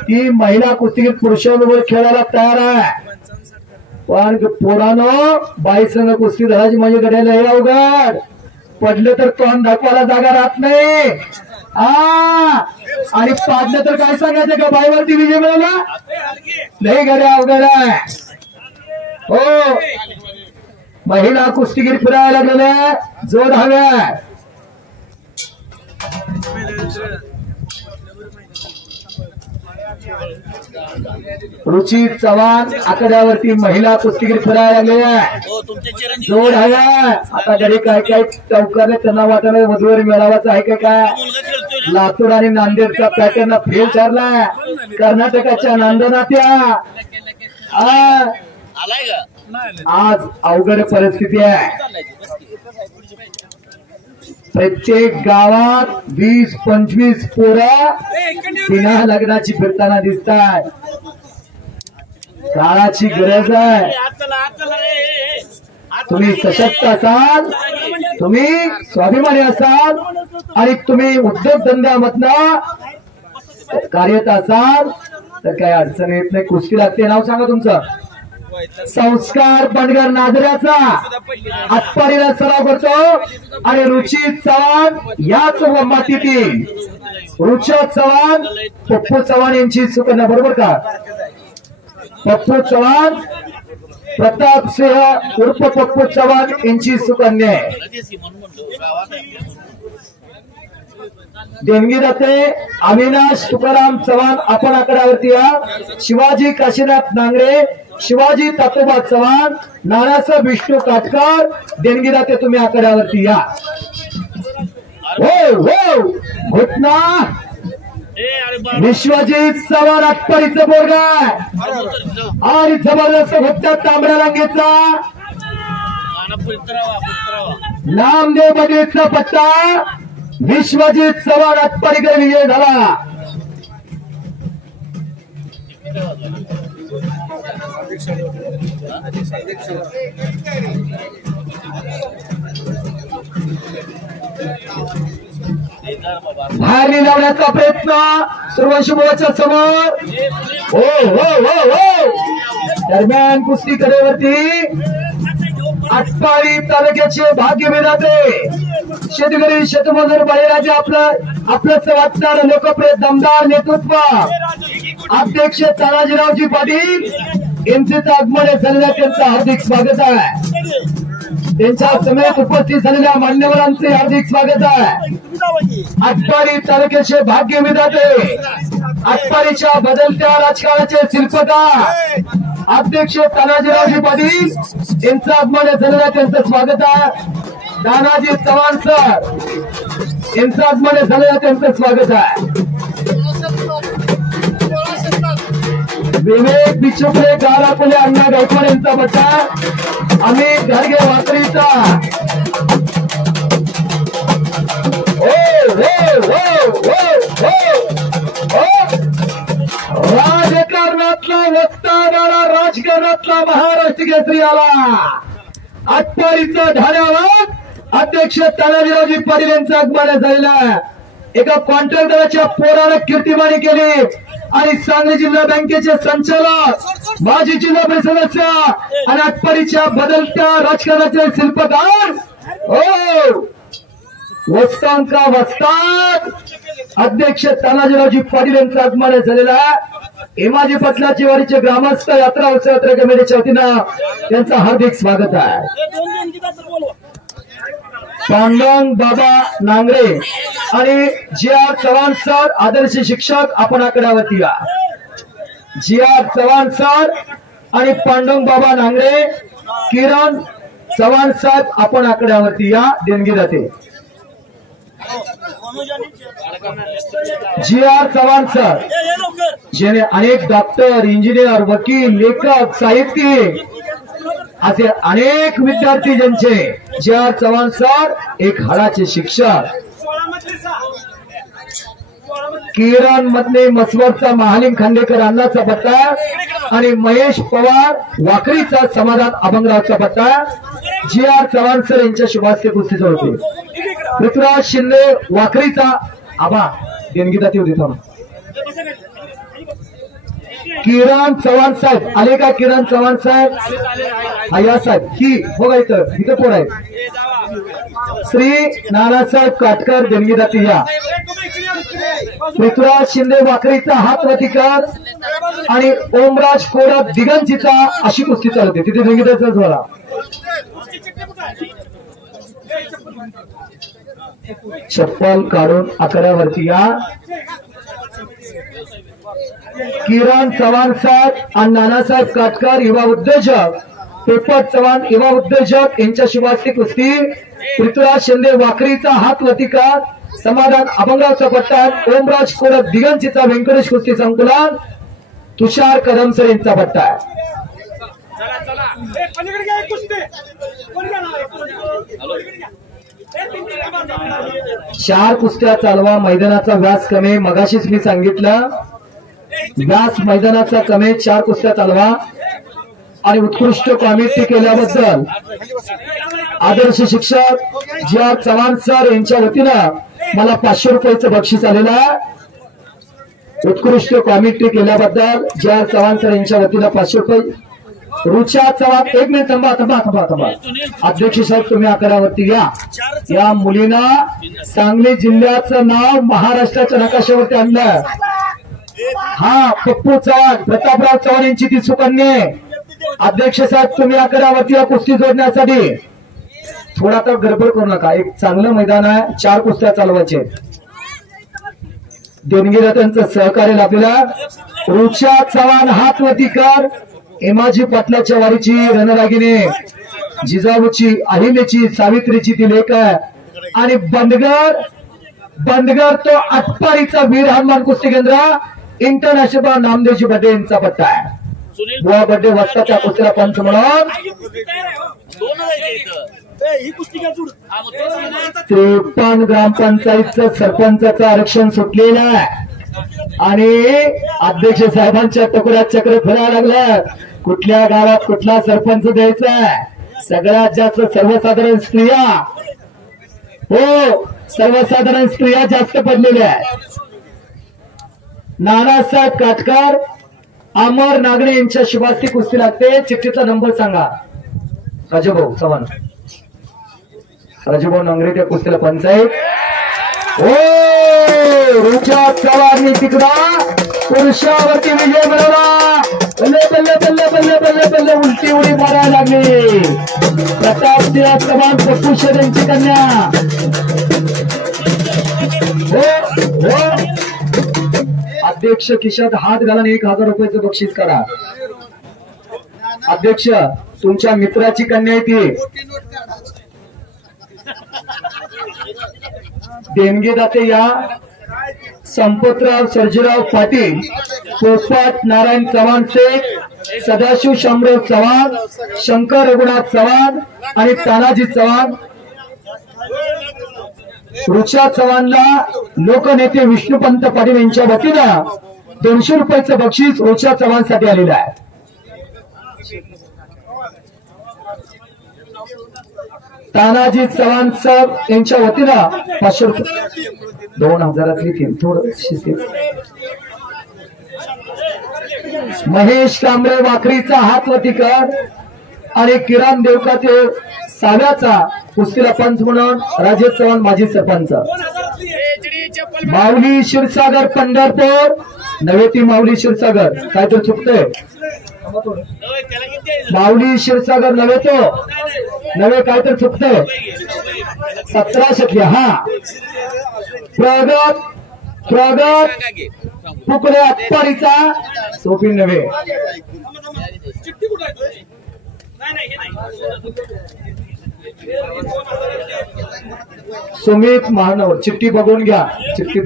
ती महिला कुस्तीगीर पुरुषांबरोबर खेळायला तयार आहे. पण पोरानं बाईसंग कुस्ती धरायची म्हणजे गड्याला हे अवघड. पडलं तर तोंड दाखवायला जागा राहत नाही. आणि पाडलं तर काय सांगायचं का बाईवरती विजय मिळवला. लय गड्या अवघड आहे हो. महिला कुस्तीगीर फिरायला लागलेल्या जोड हव्या. रुची चव्हाण आकड्यावरती महिला कुस्तीगीर फिरायला लागलेल्या जोड हव्या. आता घरी काय काय चौकारने त्यांना वाटायला वधूवर मेळावाचा आहे काय. लातूर आणि नांदेडचा पॅटर्न फेल ठरलाय. कर्नाटकाच्या नांदनात्या आज अवघड परिस्थिती आहे. प्रत्येक गावात 20-25 पोरं बिना लग्नाची फिरताना दिसतात. काळाची गरज आहे. तुम्ही सशक्त असाल, तुम्ही स्वाभिमानी असाल आणि तुम्ही उद्योगधंद्यामधनं कार्यरत असाल तर काही अडचण येत नाही. कुस्ती लागते. नाव सांगा तुमचं. संस्कार बंडगर नाजऱ्याचा आतपाडीला सराव करतो आणि रुची चव्हाण याच मातीतील रुचा चव्हाण पप्पू चव्हाण यांची सुकन्या बरोबर का. पप्पू चव्हाण प्रताप सिंह उर्फ पप्पू चव्हाण यांची सुकन्या देणगी जाते. अविनाश तुकाराम चव्हाण आपण आकड्यावरती या. शिवाजी काशीनाथ नांगरे, शिवाजी तातोबा चव्हाण, नानासाहेब विष्णू काटकर देणगी जाते. तुम्ही आकड्यावरती या. हो हो घुटना विश्वजित चव्हाण आटपाडीचं बोरगा आणि जबरदस्त घुटण्यात तांबड्या रांगेचा नामदेव बडीचा पट्टा. विश्वजित चव्हाण आटपाडीकर विजय झाला. बाहेर लावण्याचा प्रयत्न सूर्यवंशी समोर. हो हो हो हो दरम्यान कुस्ती कडेवरती आटपाडी तालुक्याचे भाग्य विधाते शेतकरी शेतमजूर बळीराजे आपलं वाटणार लोकप्रिय दमदार नेतृत्व अध्यक्ष तानाजीरावजी पाटील यांचे आगमन झालेल्या त्यांचं हार्दिक स्वागत आहे. त्यांच्या समेत उपस्थित झालेल्या मान्यवरांचे हार्दिक स्वागत आहे. आटपाडी तालुक्याचे भाग्य विधाते आटपाडीच्या बदलत्या राजकारणाचे शिल्पकार अध्यक्ष तानाजीरावजी पाटील यांचं आगमन झालेलं त्यांचं स्वागत आहे. दानाजी चव्हाण सर यांचं आगमन झालेलं त्यांचं स्वागत आहे. विवेक बिचुकले गारापुले अण्णा गायकवाड यांचा बच्चा अमित घाडगे वाकरीचा. राजकारणातला वक्तादारा राजकारणातला महाराष्ट्र केसरी आला. आटपाडीचा ढाण्यावर अध्यक्ष तानाजीरावजी पाटील यांचं आगमन झालेलं. एका कॉन्ट्रॅक्टराच्या पोरानं कीर्तिमानी केली आणि सांगली जिल्हा बँकेचे संचालक माजी जिल्हा परिषद सदस्य आणि आटपाडीच्या बदलत्या राजकारणाचे शिल्पकार वस्तांका वस्ताद अध्यक्ष तानाजीरावजी पाटील यांचं आगमन झालेलं आहे. हेमाजी पटलाची वाडीचे ग्रामस्थ यात्रा उत्सव यात्रा कमिटीच्या वतीनं त्यांचं हार्दिक स्वागत आहे. पांडुरंग बाबा नांगरे आणि जी.आर. चव्हाण सर आदर्श शिक्षक आपण आकड्यावरती या. जी.आर. चव्हाण सर आणि पांडुरंग बाबा नांगरे किरण चव्हाण साहेब आपण आकड्यावरती या. देणगी जाते. जी.आर. चव्हाण सर जेणे अनेक डॉक्टर इंजिनियर वकील लेखक साहित्यिक असे अनेक विद्यार्थी ज्यांचे जी.आर. चव्हाण सर एक हाडाचे शिक्षक. किरण मधले मसवरचा महालिंग खांडेकर अण्णाचा पट्टा आणि महेश पवार वाकरीचा समाधान अभंगरावचा पट्टा जी.आर. चव्हाण सर यांच्या शुभास्ते कुस्तीचे होते. पृथ्वीराज शिंदे वाकरीचा आबा देणगी जाती होती. किरण चव्हाण साहेब आले का. किरण चव्हाण साहेब या साहेब ही बघा इथं पोर आहेत. श्री नानासाहेब काटकर देणगी जाती या. पृथ्वीराज शिंदे वाकरीचा हात वतीकर आणि ओमराज कोरा दिगंजीचा अशी कुस्ती चालवते तिथे रिंगीचा झोला चप्पल काढून आकड्यावरती या किरण चव्हाण साहेब आणि नानासाहेब काटकर युवा उद्योजक पेपर चव्हाण युवा उद्योजक यांच्या शिवास्ती कुस्ती पृथ्वीराज शिंदे वाकरीचा हात वतिकार समाधान अभंगाचा पट्टा ओमराज कोरक दिगंजीचा व्यंकटेश कुस्ती संकुलन तुषार कदमसर यांचा पट्टा आहे चार कुस्त्या चालवा मैदानाचा व्यास कमी मगाशीच मी सांगितलं व्यास मैदानाचा कमी चार कुस्त्या चालवा आणि उत्कृष्ट कॉमेंट्री केल्याबद्दल आदर्श शिक्षक जी आर चव्हाण सर यांच्या वतीनं मला 500 रुपयाचं बक्षीस आलेलं आहे उत्कृष्ट कॉमेंट्री केल्याबद्दल जी आर चव्हाण सर यांच्या वतीनं 500 रुपये रुचा चव्हाण 1 मिनिट थांबा अध्यक्ष साहेब तुम्ही आकड्यावरती या मुलींना सांगली जिल्ह्याचं नाव महाराष्ट्राच्या नकाशावरती आणलं हा पप्पू चव्हाण प्रतापराव चव्हाण यांची ती सुकन्या अध्यक्ष साहेब तुम्ही आकड्यावरती या कुस्ती जोडण्यासाठी थोडा तर गडबड करू नका एक चांगलं मैदान आहे 4 कुस्त्या चालवायचे देणगीला त्यांचं सहकार्य लाभलेला रुचा चव्हाण हातवतीकर हेमाजी पाटलाच्या वारीची रणरागिनी जिजाऊची अहिलेची सावित्रीची ती लेख आहे आणि बंदगर तो आटपाडीचा वीर हनुमान कुस्ती केंद्र इंटरनॅशनल नामदेवजी बड्डे यांचा पट्टा आहे बुवा बड्डे वाजता त्या कुस्तीला पंच म्हणून 53 ग्रामपंचायतचं सरपंचाचं आरक्षण सुटलेलं आहे आणि अध्यक्ष साहेबांच्या तुकड्यात चक्र फिरायला लागलं कुठल्या गावात कुठला सरपंच द्यायचा आहे सगळ्यात जास्त सर्वसाधारण स्त्रिया हो सर्वसाधारण स्त्रिया जास्त पडलेल्या आहेत नानासाहेब काटकर अमर नागणे यांच्या शिवास्ती कुस्ती लागते चिठ्ठीचा नंबर सांगा राजूभाऊ चव्हाण राजूभाऊ नांगरे त्या कुस्तीला पंचायत हो रुचा चव्हाण तिकडा पुरुषावरती विजय मिळवला बल्ले बल्ले बल्ले बल्ले बल्ले बल्ले उलटी उडी मारायला लागली प्रतापसिंह चव्हाण पप्पूशर यांची कन्या हो अध्यक्ष खिशात हात घालून 1000 रुपयाचं बक्षीस करा अध्यक्ष तुमच्या मित्राची कन्या आहे ती देणगीदाते या संपतराव सर्जीराव पाटील पोपट नारायण चव्हाण शेख सदाशिव शामराव चव्हाण शंकर रघुनाथ चव्हाण आणि तानाजी चव्हाण रुचा चव्हाणला लोकनेते विष्णुपंत पाटील यांच्या वतीनं 200 रुपयाचं बक्षीस रुचा चव्हाण साठी आलेलं आहे तानाजी चव्हाण साहेब यांच्या वतीनं 500 रुपये 2000 थोडं महेश कांबळे वाकरीचा हातवतीकर आणि किरण देवकाते साव्याचा कुस्तीला पंच म्हणून राजेश चव्हाण माजी सरपंच माऊली क्षीरसागर पंढरपूर नव्हे ती माऊली क्षीरसागर काय तर चुकतंय माऊली क्षीरसागर नव्हे काय तर चुकतंय 1700 हा प्रगत पुकले आटपाडीचा सोपी नव्हे सुमित महानवर चिठ्ठी बघून घ्या चिठ्ठी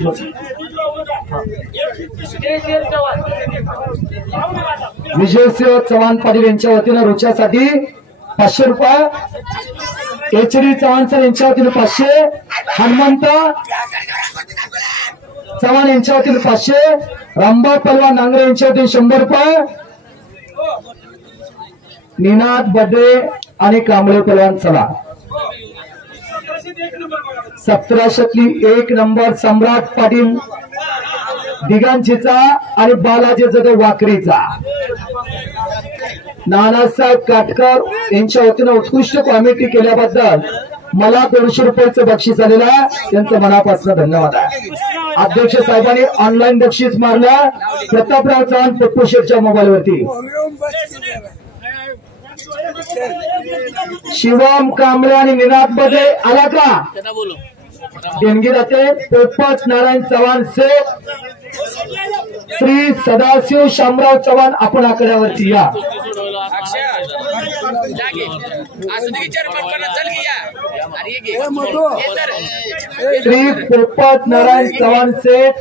विजयसिंह चव्हाण पाटील यांच्या वतीनं रोच्यासाठी 500 रुपये एचडी चव्हाण सर यांच्या वतीनं 500 हनुमंत चव्हाण यांच्या वतीनं 500 रामभाऊ पलवान नांगरे यांच्या वतीनं 100 रुपये निनाद बड्डे आणि कांबळे पलवान चला 1700 1 नंबर सम्राट पाटील दिगांचीचा आणि बालाजी जाधव वाकरीचा नानासाहेब काटकर यांच्या वतीनं उत्कृष्ट कॉमेंट्री केल्याबद्दल मला 200 रुपयाचं बक्षीस आलेलं आहे, त्यांचं मनापासून धन्यवाद आहे. अध्यक्ष साहेबांनी ऑनलाईन बक्षीस मारलं प्रतापराव चव्हाण पप्पू शेठच्या मोबाईलवरती. शिवम कांबळे आणि निनाद बदे आला का? देणगी जाते पोपट नारायण चव्हाण सेठ, श्री सदाशिव शामराव चव्हाण आपण आकड्यावरती या. श्री पोपट नारायण चव्हाण सेठ,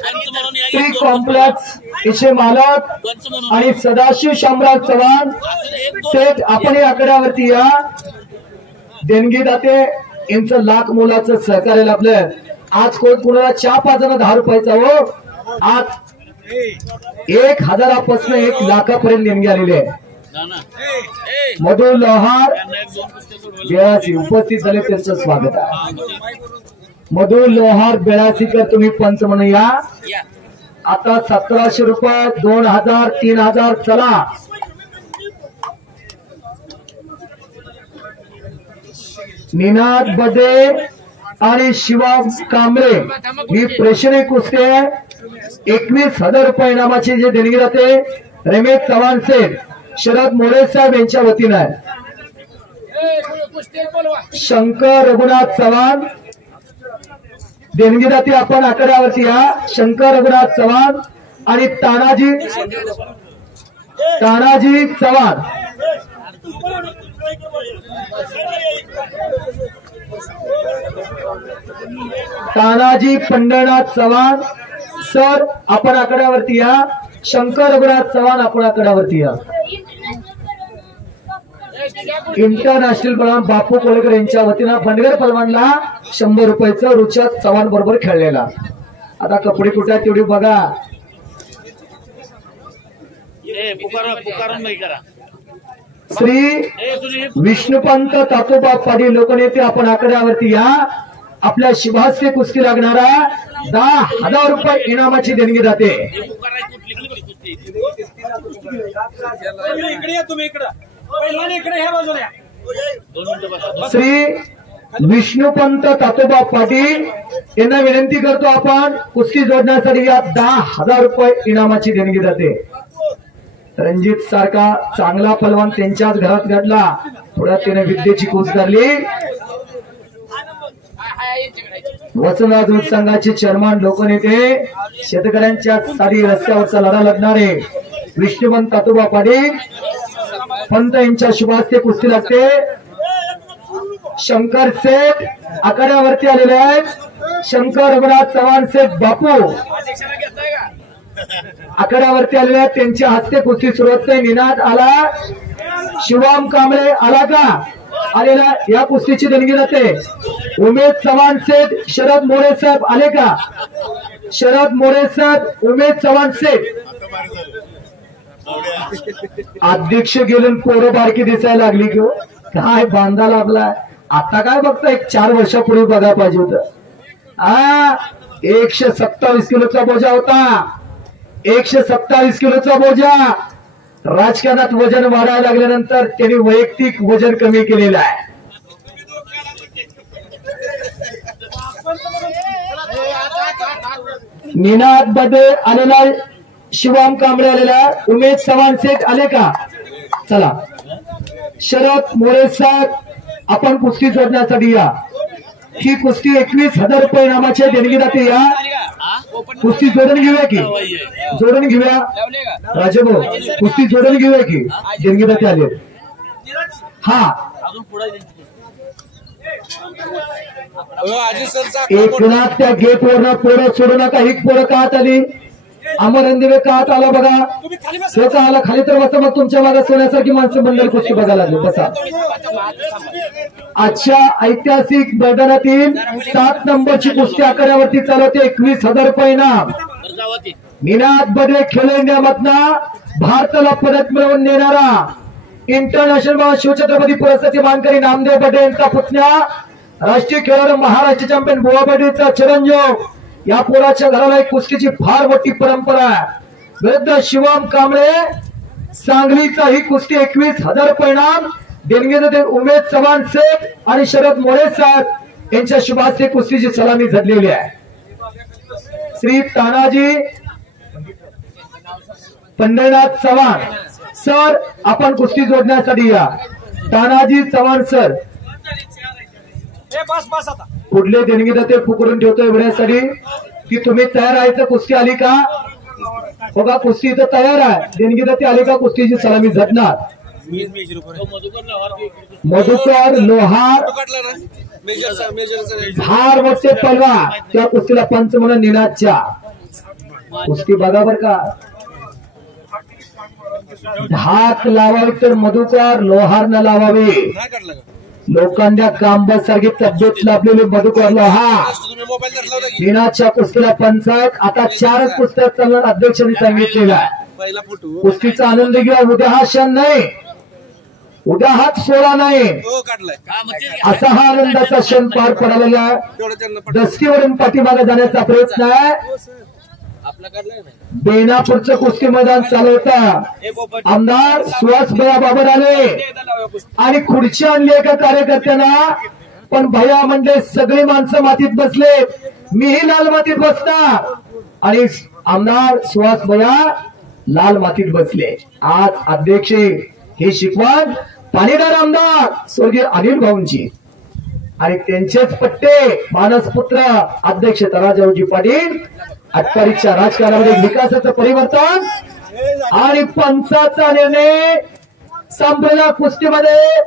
श्री कॉम्प्लेक्स इचे मालक आणि सदाशिव शामराव चव्हाण सेठ आपण या आकड्यावरती या. देणगी दाते यांचं लाख मोलाचं सहकार्य लाभलं. आज कोण कुणाला चहा पाजाना 10 रुपयाचा हो, आज 1000पासून 1 लाखापर्यंत देणगी आलेली आहे. मधु लोहार बेळासी उपस्थित झाले, त्यांचं स्वागत आहे. मधु लोहार बेळासीकर तुम्ही पंच म्हणून या. आता 1700 रुपये, 2000, 3000 चला. निनाद बदे आणि शिवम कांबळे ही प्रेक्षणीय कुस्ती आहे. 21,000 रुपये इनामाची जे देणगी जाते रमेश चव्हाण सेठ, शरद मोरे साहेब यांच्या वतीनं आहे. शंकर रघुनाथ चव्हाण देणगी जाते आपण आकड्यावरती या. शंकर रघुनाथ चव्हाण आणि तानाजी चव्हाण. तानाजी पंढरनाथ चव्हाण सर आपण आकड्यावरती या. शंकर रघुनाथ चव्हाण आपण आकड्यावरती या. इंटरनॅशनल पलवान बापू कोळेकर यांच्या वतीनं बंडगर पलवानला 100 रुपयाचं रुचात चव्हाण बरोबर खेळलेला. आता कपडे कुठे तेवढी बघा. श्री विष्णुपंत तातोबा पाटील लोकनेते आपण आकड्यावरती या. आपल्या शिभास्य कुस्ती लागणारा 10,000 रुपये इनामाची देणगी जाते. श्री विष्णुपंत तातोबा पाटील यांना विनंती करतो आपण कुस्ती जोडण्यासाठी या 10,000 रुपये इनामाची देणगी जाते. रणजित सारखा चांगला पलवान त्यांच्याच घरात घडला, थोड्या त्याने विद्येची कूच धरली. वसंतराव दूध संघाचे चेअरमन लोकनेते शेतकऱ्यांच्या साठी रस्त्यावरचा लढा लढणारे विष्णुपंत तातोबा पाटील पंत यांच्या शुभास्ते कुस्ती लागते. शंकर सेठ आकड्यावरती आलेले आहेत. शंकर रघुनाथ चव्हाण सेठ बापू आकड्यावरती आलेले आहेत, त्यांच्या हस्ते कुस्ती सुरुवात. निनाद आला, शिवम कांबळे आला का? आलेला. या कुस्तीची देणगी जाते उमेश चव्हाण सेठ, शरद मोरे साहेब आले का? शरद मोरे साहेब, उमेश चव्हाण सेठ. अध्यक्ष गेले पोरं बारकी दिसायला लागली की काय बांधा लागलाय. आता काय बघता, एक 4 वर्षापूर्वी बघायला पाहिजे होतं. 127 किलोचा बोजा होता. 127 किलोचा बोजा. राजकारणात वजन वाढायला लागल्यानंतर त्यांनी वैयक्तिक वजन कमी केलेलं आहे. निनाद बदे आलेला, शिवम कांबळे आलेला, उमेश चव्हाण सेठ आले का? चला. शरद मोरे साहेब आपण कुस्ती जोडण्यासाठी या. ही कुस्ती 21,000 रुपये इनामाच्या देणगी जाते. या कुस्ती जोडून घेऊया की? जोडून घेऊया राजेभाऊ, कुस्ती जोडून घेऊया की? देणगी जाते आले. हा एकनाथ त्या गेट वरनं पोरं सोडू नका. ही पोरं का आत आली? अमरंदिवे का आत आला बघा. तो का आला खाली तर बसा. मग तुमच्या मागे सोन्यासारखी माणसं मंडळ कुस्ती बघायला लागली. बसा. आजच्या ऐतिहासिक मैदानातील 7 नंबरची कुस्ती आकड्यावरती चालवते. 21,000 रुपये इनाम. निनाद बदे खेलो इंडिया मधना भारताला पदक मिळवून देणारा इंटरनॅशनल शिवछत्रपती पुरस्काराचे मानकरी नामदेव बडे यांचा पुतण्या, राष्ट्रीय खेळाडू महाराष्ट्र चॅम्पियन बुवा बडेचा चिरंजीव. या पोराच्या घराला एक कुस्तीची फार मोठी परंपरा आहे. विरुद्ध शिवम कांबळे सांगलीचा ही कुस्ती 21,000 रुपये इनाम. देणगी देते उमेश चव्हाण सेठ आणि शरद मोरे साहेब यांच्या शुभ हस्ते कुस्तीची सलामी झडलेली आहे। श्री तानाजी पंढरनाथ चव्हाण सर, आपण कुस्ती जोडण्यासाठी या। तानाजी चव्हाण सर, पुढले देणगीदाते पुकरून ठेवतोय वेळेसाठी की तुम्ही तयार आहे, कुस्ती आली का? बघा कुस्ती तर तयार आहे, देणगीदाते आली का? कुस्तीची सलामी झडणार। मधुकर लोहार हार मोठे पलवा त्या कुस्तीला पंच म्हणून निनादच्या कुस्ती बघा बर का। धाक लावावी तर मधुकर लोहार न लावावी। लोखंड्या कांबासारखी तब्येत लाभलेले मधुकर लोहार निनादच्या कुस्तीला पंचायत। आता 4 कुस्त्या चालणार अध्यक्षांनी सांगितलेला आहे। कुस्तीचा आनंद घ्या, उद्या हा क्षण नाही, उद्या हात सोडा नाही, असा हा आनंदाचा क्षण पार पडालेला दस्तीवरून पाठीमागे जाण्याचा प्रयत्न आहे। बेनापूरचं कुस्ती मैदान चालवता आमदार सुहास भैया बाबर आले आणि खुर्ची आणली एका कार्यकर्त्यांना, पण भैया म्हणले सगळी माणसं मातीत बसले, मीही लाल मातीत बसणार, आणि आमदार सुहास भैया लाल मातीत बसले। आज अध्यक्ष हे शिकवण पाणीदार आमदार स्वर्गीय अनिल भाऊंची आणि त्यांचेच पट्टे मानसपुत्र अध्यक्ष तराजाऊजी पाटील। आटपाडीच्या राजकारणामध्ये विकासाचं परिवर्तन आणि पंचाचा निर्णय संपलेल्या कुस्तीमध्ये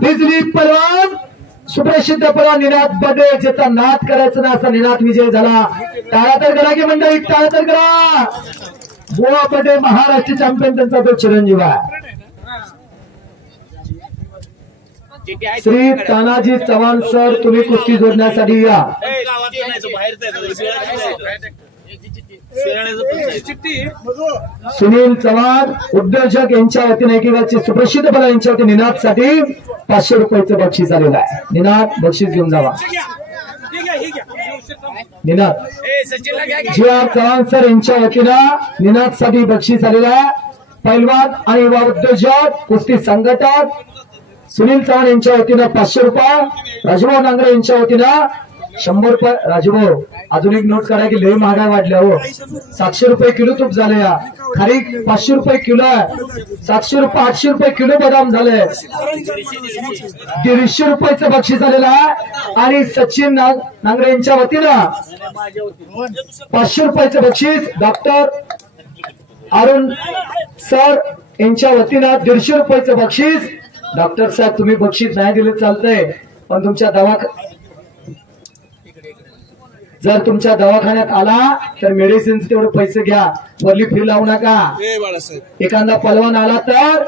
बिजली पलवान सुप्रसिद्ध पलवान निनाद बडे, ज्याचा नाद करायचा ना असा निनाद विजय झाला। टाळा तर करा की मंडळी, टाळा तर करा। गोवा बडे महाराष्ट्र चॅम्पियन, त्यांचा तो चिरंजीव आहे। श्री तानाजी चव्हाण सर, तुम्ही कुस्ती जोडण्यासाठी या। सुनील चव्हाण उद्योजक यांच्या वतीने एकेकाचे सुप्रसिद्ध बला यांच्या वतीने निनादसाठी 500 रुपयाचं बक्षीस आलेलं आहे। निनाद बक्षीस घेऊन जावा। निनाद जी आर चव्हाण सर यांच्या वतीनं निनादसाठी बक्षीस आलेलं आहे। पैलवान आणि युवा उद्योजक कुस्ती संघटक सुनील चव्हाण यांच्या वतीनं 500 रुपये, राजभाऊ नांगरे यांच्या वतीनं 100 रुपये। राजभाऊ अजून एक नोट करा की लय महागाई वाढल्या हो, 700 रुपये किलो तूप झाले, खारीक 500 रुपये किलो आहे, 700 रुपये 800 रुपये किलो बदाम झाले, 150 रुपयाचं बक्षीस आलेलं आहे। आणि सचिन नांगरे यांच्या वतीनं 500 रुपयाचं बक्षीस, डॉक्टर अरुण सर यांच्या वतीनं 150 रुपयाचं बक्षीस। डॉक्टर साहेब तुम्ही बक्षीस नाही दिले चालतंय, पण तुमच्या जर तुमच्या दवाखान्यात आला तर मेडिसिन तेवढे पैसे घ्या, वरली फी लावू नका। एखादा पलवान आला तर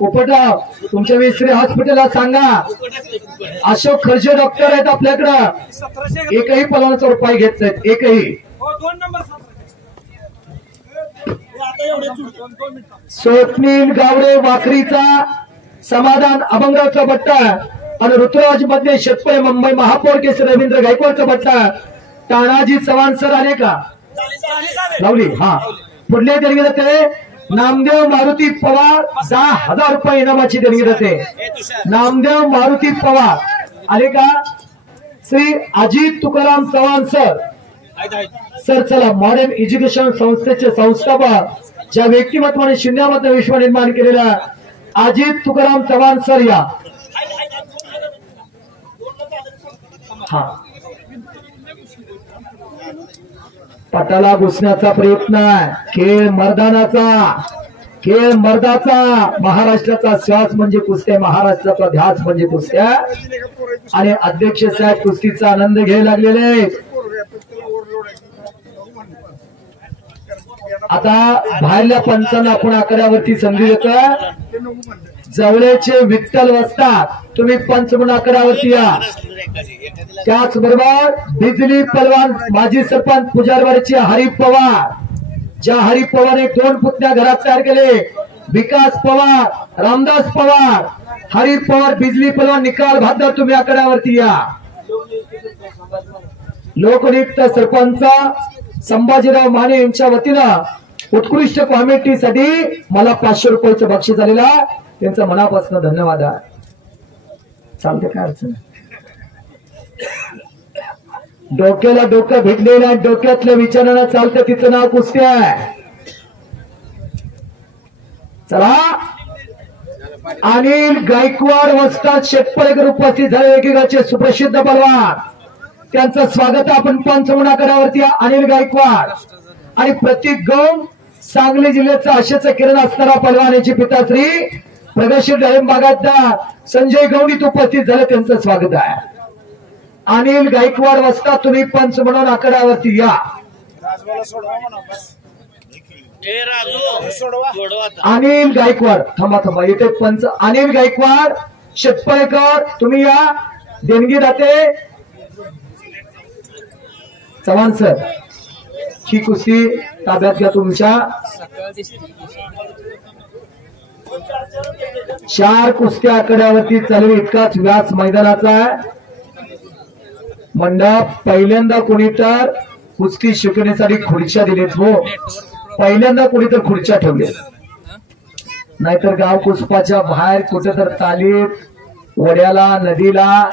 उपटाव तुमच्या विश्री हॉस्पिटलला सांगा, अशोक खर्चे डॉक्टर आहेत आपल्याकडं, एकही पलवानाचा रुपये घेत नाहीत, एकही। स्वप्नील गावडे वाखरीचा समाधान अभंगाचा बट्टा आणि ऋतुराज मध्ये शेतपळे मुंबई महापौर केस रवींद्र गायकवाडचा बट्टा। तानाजी चव्हाण सर आले का? लावली। हा पुढले देणगी जाते नामदेव मारुती पवार, 10,000 रुपये इनामाची देणगी जाते। नामदेव मारुती पवार आले का? श्री अजित तुकाराम चव्हाण सर, सर चला मॉडर्न एज्युकेशन संस्थेचे संस्थापक, ज्या व्यक्तिमत्वाने शून्यामध्ये विश्व निर्माण केलेला अजित तुकाराम चव्हाण सर या। हा पटाला घुसण्याचा प्रयत्न आहे, खेळ मर्दानाचा, खेळ मर्दाचा, महाराष्ट्राचा श्वास म्हणजे कुस्त्या, महाराष्ट्राचा ध्यास म्हणजे कुस्त्या। आणि अध्यक्ष साहेब कुस्तीचा आनंद घ्यायला लागलेले। आता बाहेरल्या पंचांना आपण आकड्यावरती संधी देतो। जवळचे विठ्ठल वस्तात, तुम्ही पंच म्हणून आकड्यावरती या। त्याचबरोबर बिजली पलवान माजी सरपंच पुजारवाडीचे हरी पवार, ज्या हरी पवारने 2 पुतण्या घरात तयार केले, विकास पवार, रामदास पवार, हरी पवार, बिजली पलवान निकाल भादर, तुम्ही आकड्यावरती या। लोकनियुक्त सरपंच संभाजीराव माने यांच्या वतीनं उत्कृष्ट कॉमेंट्रीसाठी मला 500 रुपयाचं बक्षीस आलेला, त्यांचा मनापासून धन्यवाद आहे। चालते काय अडचण? डोक्याला डोकं भेटलेलं आणि डोक्यातल्या विचारांना चालतं तिचं नाव कुस्ती आहे. चला अनिल गायकवाड वस्ताद शेटपळेकर उपस्थित झाले एकेकाचे सुप्रसिद्ध बलवान. त्यांचं स्वागत आपण पंचमुनाकडावरती. अनिल गायकवाड आणि प्रतीक गौड सांगली जिल्ह्याचा आशेचा किरण असणारा पलवान याचे पिताश्री प्रगतशील डाळिंब बागायतदार संजय गौड इथे उपस्थित झाले. त्यांचं स्वागत आहे. अनिल गायकवाड वस्ताद तुम्ही पंच म्हणून आकडावरती या. अनिल गायकवाड थांबा इथे पंच अनिल गायकवाड शेटपळेकर तुम्ही या. देणगी दाते चव्हाण सर ही कुस्ती ताब्यात घ्या तुमच्या. 4 कुस्त्या आकड्यावरती चालू इतकाच व्यास मैदानाचा आहे. मंडप पहिल्यांदा कोणी तर कुस्ती शिकवण्यासाठी खुर्च्या दिलेत. हो पहिल्यांदा कोणी तर खुर्च्या ठेवले, नाहीतर गाव कुसपाच्या बाहेर कुठे तर तालीत वड्याला नदीला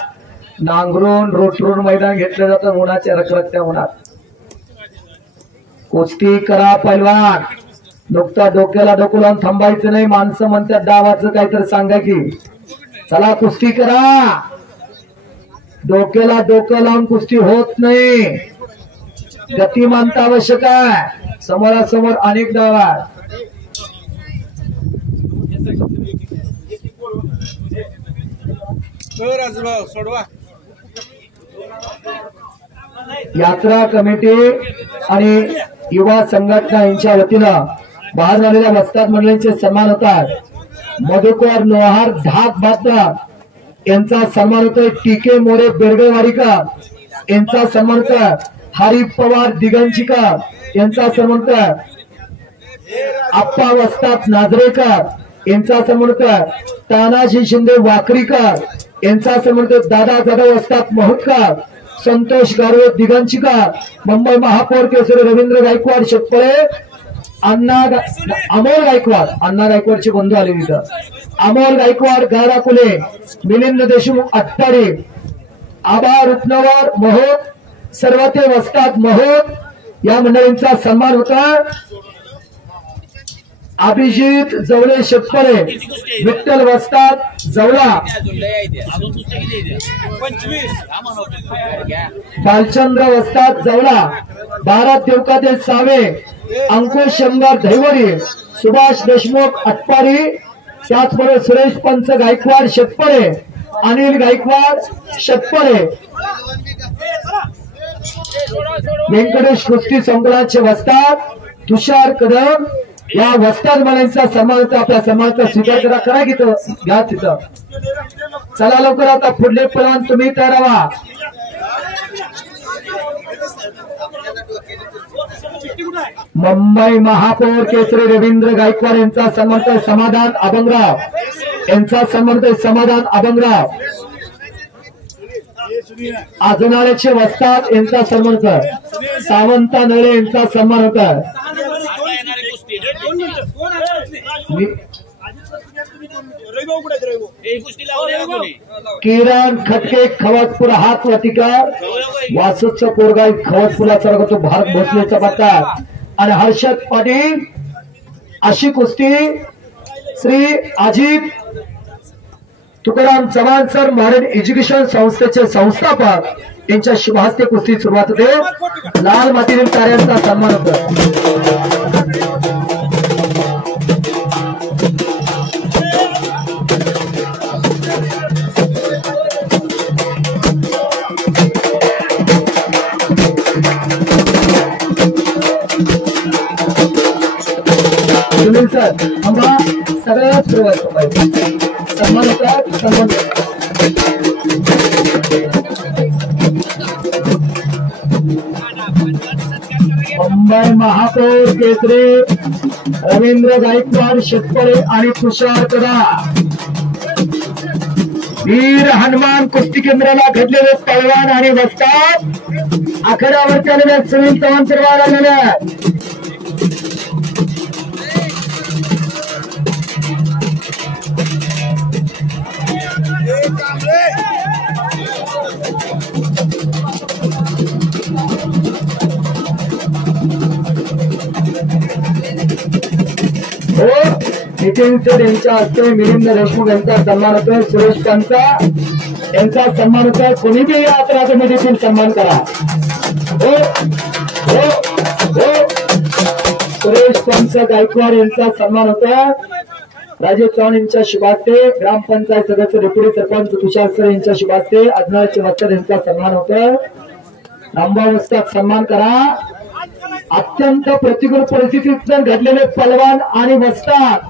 नांगरून रोटरून मैदान घेतलं जातं उन्हाच्या रखरखत्या उन्हात. कुस्ती करा पैलवान. नुकता डोक्याला डोकं लावून थांबायचं नाही. माणसं म्हणतात डावाचं काहीतरी सांगा की. चला कुस्ती करा. डोक्याला डोकं लावून कुस्ती होत नाही. गतिमानता आवश्यक आहे. समोरासमोर अनेक डाव आहेत. सोडवा. यात्रा कमिटी आणि युवा संघटना यांच्या वतीनं बाहेर झालेल्या वस्ताद मंडळींचे सन्मान होतात. मधुकर नोहार धाक बाददार यांचा सन्मान होतोय. टीके मोरे बेरगेवाडीकर यांचा सन्मान होतोय. हरी पवार दिगंजीकर यांचा सन्मान होतोय. आप्पा वस्ताद नाजरेकर यांचा सन्मान होतोय. तानाजी शिंदे वाकरीकर यांचा सन्मान होतोय. दादा जाधव वस्ताद महुतकर संतोष गारवे दिगंजीकर मुंबई महापौर केसरी रवींद्र गायकवाड शेटपळे अमोल गायकवाड अण्णा गायकवाडचे बंधू आले तिथं. अमोल गायकवाड गाडा कुले मिलिंद देशमुख अट्टाडे आबा रुपनवर महोत सर्व ते वस्ताद महोत या मंडळींचा सन्मान होता. अभिजित जवळे शेटपळे विठ्ठल वस्ताद जवळा बालचंद्र वस्ताद जवळा भारत देवकाते सावे अंकुश शंभर धैवरी सुभाष देशमुख अटपारी त्याचबरोबर सुरेश पंच गायकवाड शेटपळे अनिल गायकवाड शेटपळे व्यंकटेश कुस्ती संकुलाचे वस्ताद तुषार कदम या वस्ताद मानांचा सन्मान आपल्या सन्मानाचा स्वीकार करा की घ्या तिथं. चला लवकर आता पुढले पलवान तुम्ही तयार व्हा. मुंबई महापौर केसरी रवींद्र गायकवाड यांचा सन्मान समाधान अभंगराव यांचा सन्मान समाधान अभंगराव. आजनाळ्याचे वस्ताद यांचा सन्मान सावंता नळे यांचा सन्मान होता. किरण खटके खवतपूर हात वतिकार वासूचा पोरगाई खवतपुराचा तो भारत भोसलेचा पट्टा आणि हर्षद पाटील अशी कुस्ती Shri Ajit Tukaram Chavan sir modern education संस्थेचे संस्थापक यांच्या शुभ हस्ते कुस्ती सुरुवात होते. लाल मातीतील कार्यांचा सन्मान होतो. सुनील सर आम्हा सगळ्याच सुरुवात सन्मान होता. सन्मान मुंबई महापौर केसरी रवींद्र गायकवाड शेटपळे आणि तुषार कदा वीर हनुमान कुस्ती केंद्राला घडलेले पहलवान आणि वस्ताद आखाड्यावरती आलेले सुनील चव्हाण सरवार आलेले. सचिन यांच्या हस्ते मिलिंद देशमुख यांचा सन्मान होतोय, सुरेश पंचा यांचा सन्मान होतोय. कोणी बी या अपराधामध्ये देखील सन्मान करा. हो हो हो. सुरेश पंच गायकवाड यांचा सन्मान होतोय. राजेश चव्हाण यांच्या शुभास्ते, ग्रामपंचायत सदस्य डेप्युटी सरपंच तुषार सर यांच्या शुभास्ते, अज्ञाचे वस्ताद यांचा सन्मान होतोय. रामभाऊ वस्ताद सन्मान करा. अत्यंत प्रतिकूल परिस्थितीत घडलेले पलवान आणि वस्ताद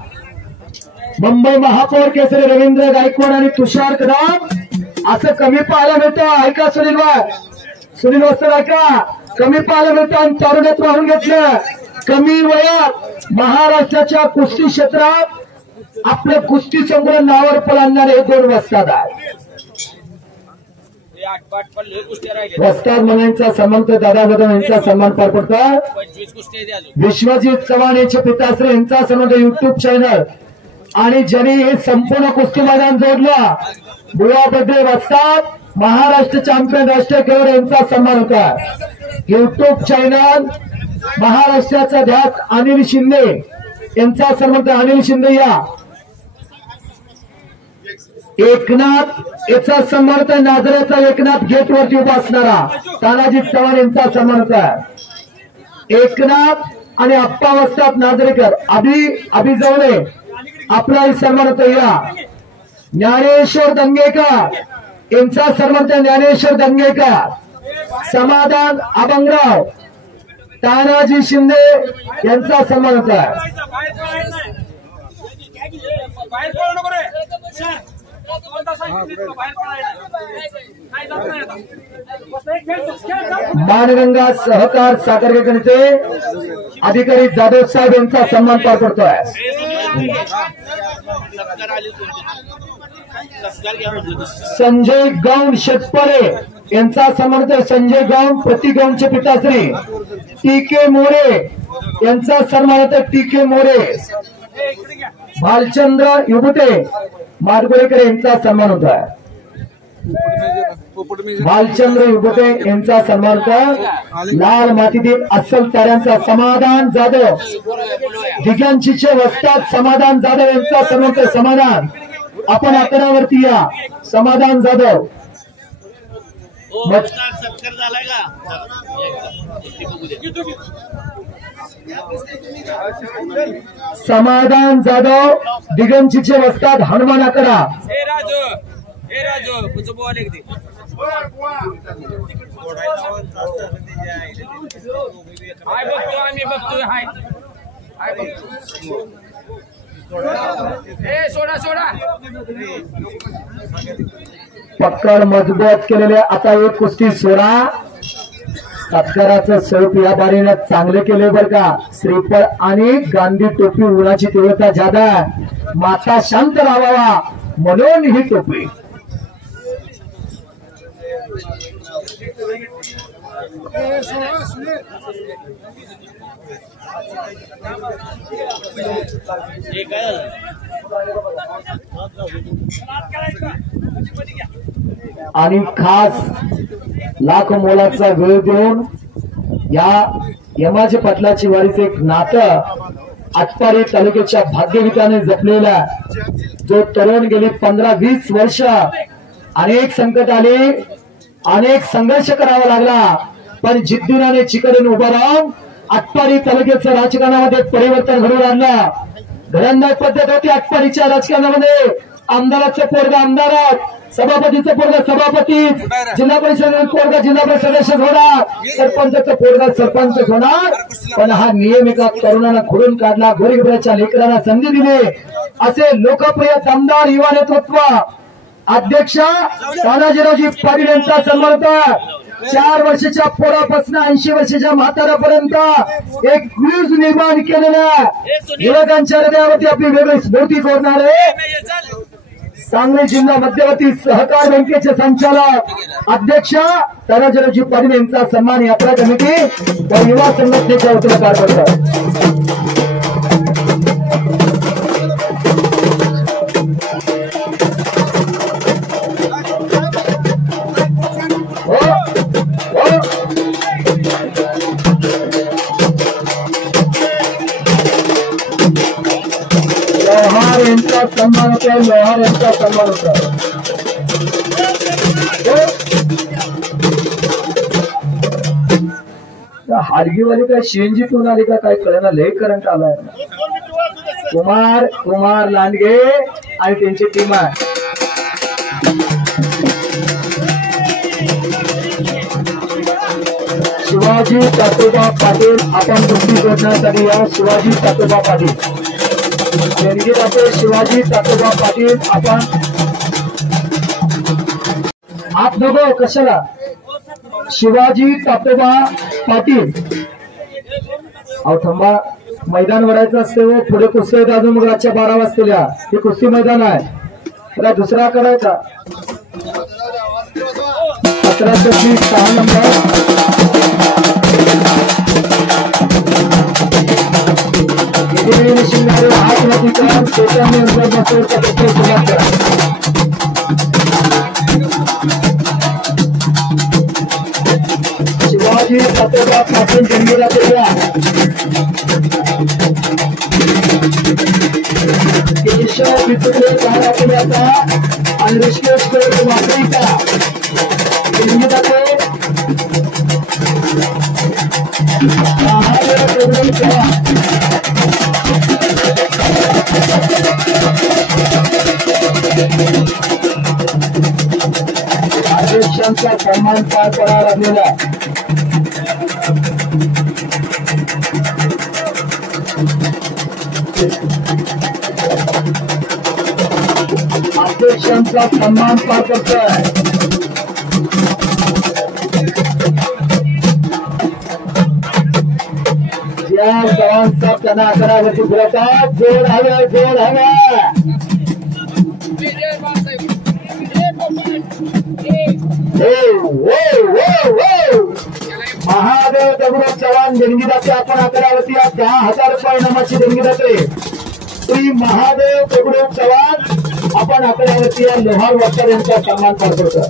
मुंबई महापौर केसरी रवींद्र गायकवाड आणि तुषार कदम असं कमी पाहायला मिळतं. ऐका सुनील वस्ताद ऐका, कमी पाहायला मिळतं आणि तारुण्यात वाहून घेतलं. कमी वयात महाराष्ट्राच्या कुस्ती क्षेत्रात आपलं कुस्ती संग्रह नावावर पळणारे हे दोन वस्ताद आहेत. वस्ताद मंडळींचा सन्मान तर दादा बदम यांचा सन्मान पार पडतो. विश्वजित चव्हाण यांचे पिताश्री यांचा सन्मान युट्यूब चॅनल आणि ज्यांनी हे संपूर्ण कुस्ती मैदान जोडलं बुवा बद्रे वस्ताद महाराष्ट्र चॅम्पियन राष्ट्रीय खेळाडू यांचा सन्मान होता. युट्यूब चॅनल महाराष्ट्राचा ध्यास अनिल शिंदे यांचा सन्मान. अनिल शिंदे या एकनाथ याचा सन्मान तर नाझऱ्याचा एकनाथ गेट वरती उभा असणारा तानाजी चव्हाण यांचा सन्मान होता. एकनाथ आणि अप्पा वस्ताद नाझरेकर अभिजवणे आपलाही सन्मान होता. या ज्ञानेश्वर दंगेकर यांचा सन्मान तर ज्ञानेश्वर दंगेकर, समाधान अभंगराव, तानाजी शिंदे यांचा सन्मान होता. मानगंगा सहकार साखर कारखान्याचे अधिकारी जाधव साहेब यांचा सन्मान पार पडतोय. संजय गौंड शेतपरे यांचा सन्मान होतोय. संजय गौंड प्रतिगौंडचे पिताश्री टी के मोरे यांचा सन्मान होतोय. टी के मोरे. भालचंद्र युबुटे माडगुळेकर यांचा सन्मान होता. भालचंद्र युबुटे यांचा सन्मान होता. लाल मातीतील अस्सल ताऱ्यांचा समाधान जाधव, दिग्यांचीचे वस्ताद समाधान जाधव यांचा सन्मान होता. समाधान आपण आकड्यावरती या. समाधान जाधव सत्कार झालाय का? समाधान जाधव दिगंचीचे वस्ताद हनुमान आकडा. हे राजू कुछ बोल एक दे. हाय बघतो आम्ही बघतोय. हाय हाय बघतो. ए सोडा पक्कड मजबूत केलेले. आता एक कुस्ती सोडा. सत्काराचं स्वरूप या बारीने चांगले केले बर का. श्रीफळ आणि गांधी टोपी उन्हाची तीव्रता जादा, माता शांत राहावा म्हणून ही टोपी. आणि खास लाख मोलाचा वेळ देऊन या यमाजी पाटलाची वारीचे एक नातं आटपाडी तालुक्याच्या भाग्यविताने जपलेला जो तरुण गेली 15-20 वर्ष अनेक संकट आले, अनेक संघर्ष करावा लागला, पण जिद्दीने चिकडून उभा राहून आटपाडी तालुक्याच्या राजकारणामध्ये परिवर्तन घडवून आणलं. घरंदाज पद्धत होती आटपाडीच्या राजकारणामध्ये. आमदाराचं पोरगा आमदार, सभापतीचं पोरगा सभापती, जिल्हा परिषद पोरगा जिल्हा परिषद सदस्य होणार, सरपंचाचं पोरगा सरपंच होणार. पण हा नियम एका तरुणाला खोडून काढला, गोरगरिबाच्या लेकरांना संधी दिली. असे लोकप्रिय दमदार युवा नेतृत्व अध्यक्ष तानाजीरावजी पाटील यांचा सन्मान होता. 4 वर्षाच्या पोरापासून 80 वर्षाच्या म्हाताऱ्यापर्यंत एक क्रूज निर्माण केलेल्या युवकांच्या हृदयावरती आपली वेगळी स्फूर्ती कोरणारे सांगली जिल्हा मध्यवर्ती सहकार बँकेचे संचालक अध्यक्ष तानाजीरावजी पाटील यांचा सन्मान यात्रा कमिटी व युवा संघटनेच्या वतीने पार पडतो. लोहार यांचा सन्मान होता, लोहार यांचा सन्मान होता. हाडगीवाली काय सीएनजीतून आली का काय कळना, लय करंट आलाय. कुमार लांडगे आणि त्यांची टीम आहे. शिवाजी तातोबा पाटील आपण कुस्ती जोडण्यासाठी या. शिवाजी तातोबा पाटील देणगी दाते. शिवाजी तातोबा पाटील आपण आत नको कशाला. शिवाजी तातोबा पाटील अहो थांबा, मैदान वडायचं असते व पुढे कुस्ती आहेत अजून. मग रातच्या 12 वाजतेल्या हे कुस्ती मैदान आहे. त्याला दुसरा करायचा 17-6 नंबर. शिंगारे हात नदीकर चैतन्य सुरुवात करा. शिवाजी तातोबा पाटील देणगी दाते. केशव विपुले कारापुऱ्याचा आणि ऋषिकेश वाकरीचा देणगी दाते. अध्यक्षांचा सन्मान पार पडावा लागलेला. अध्यक्षांचा सन्मान पार करतोय. या जवानचा त्यांना आकारावरती फिरवतात. जोर हवा, जोर हवा. महादेव दगडू चव्हाण देणगी दाते आपण आकारावरती 10,000 रुपये इनामाची देणगी दाते. श्री महादेव दगडू चव्हाण आपण आकारावरती या लोहार वाकर यांचा सन्मान पार करतो.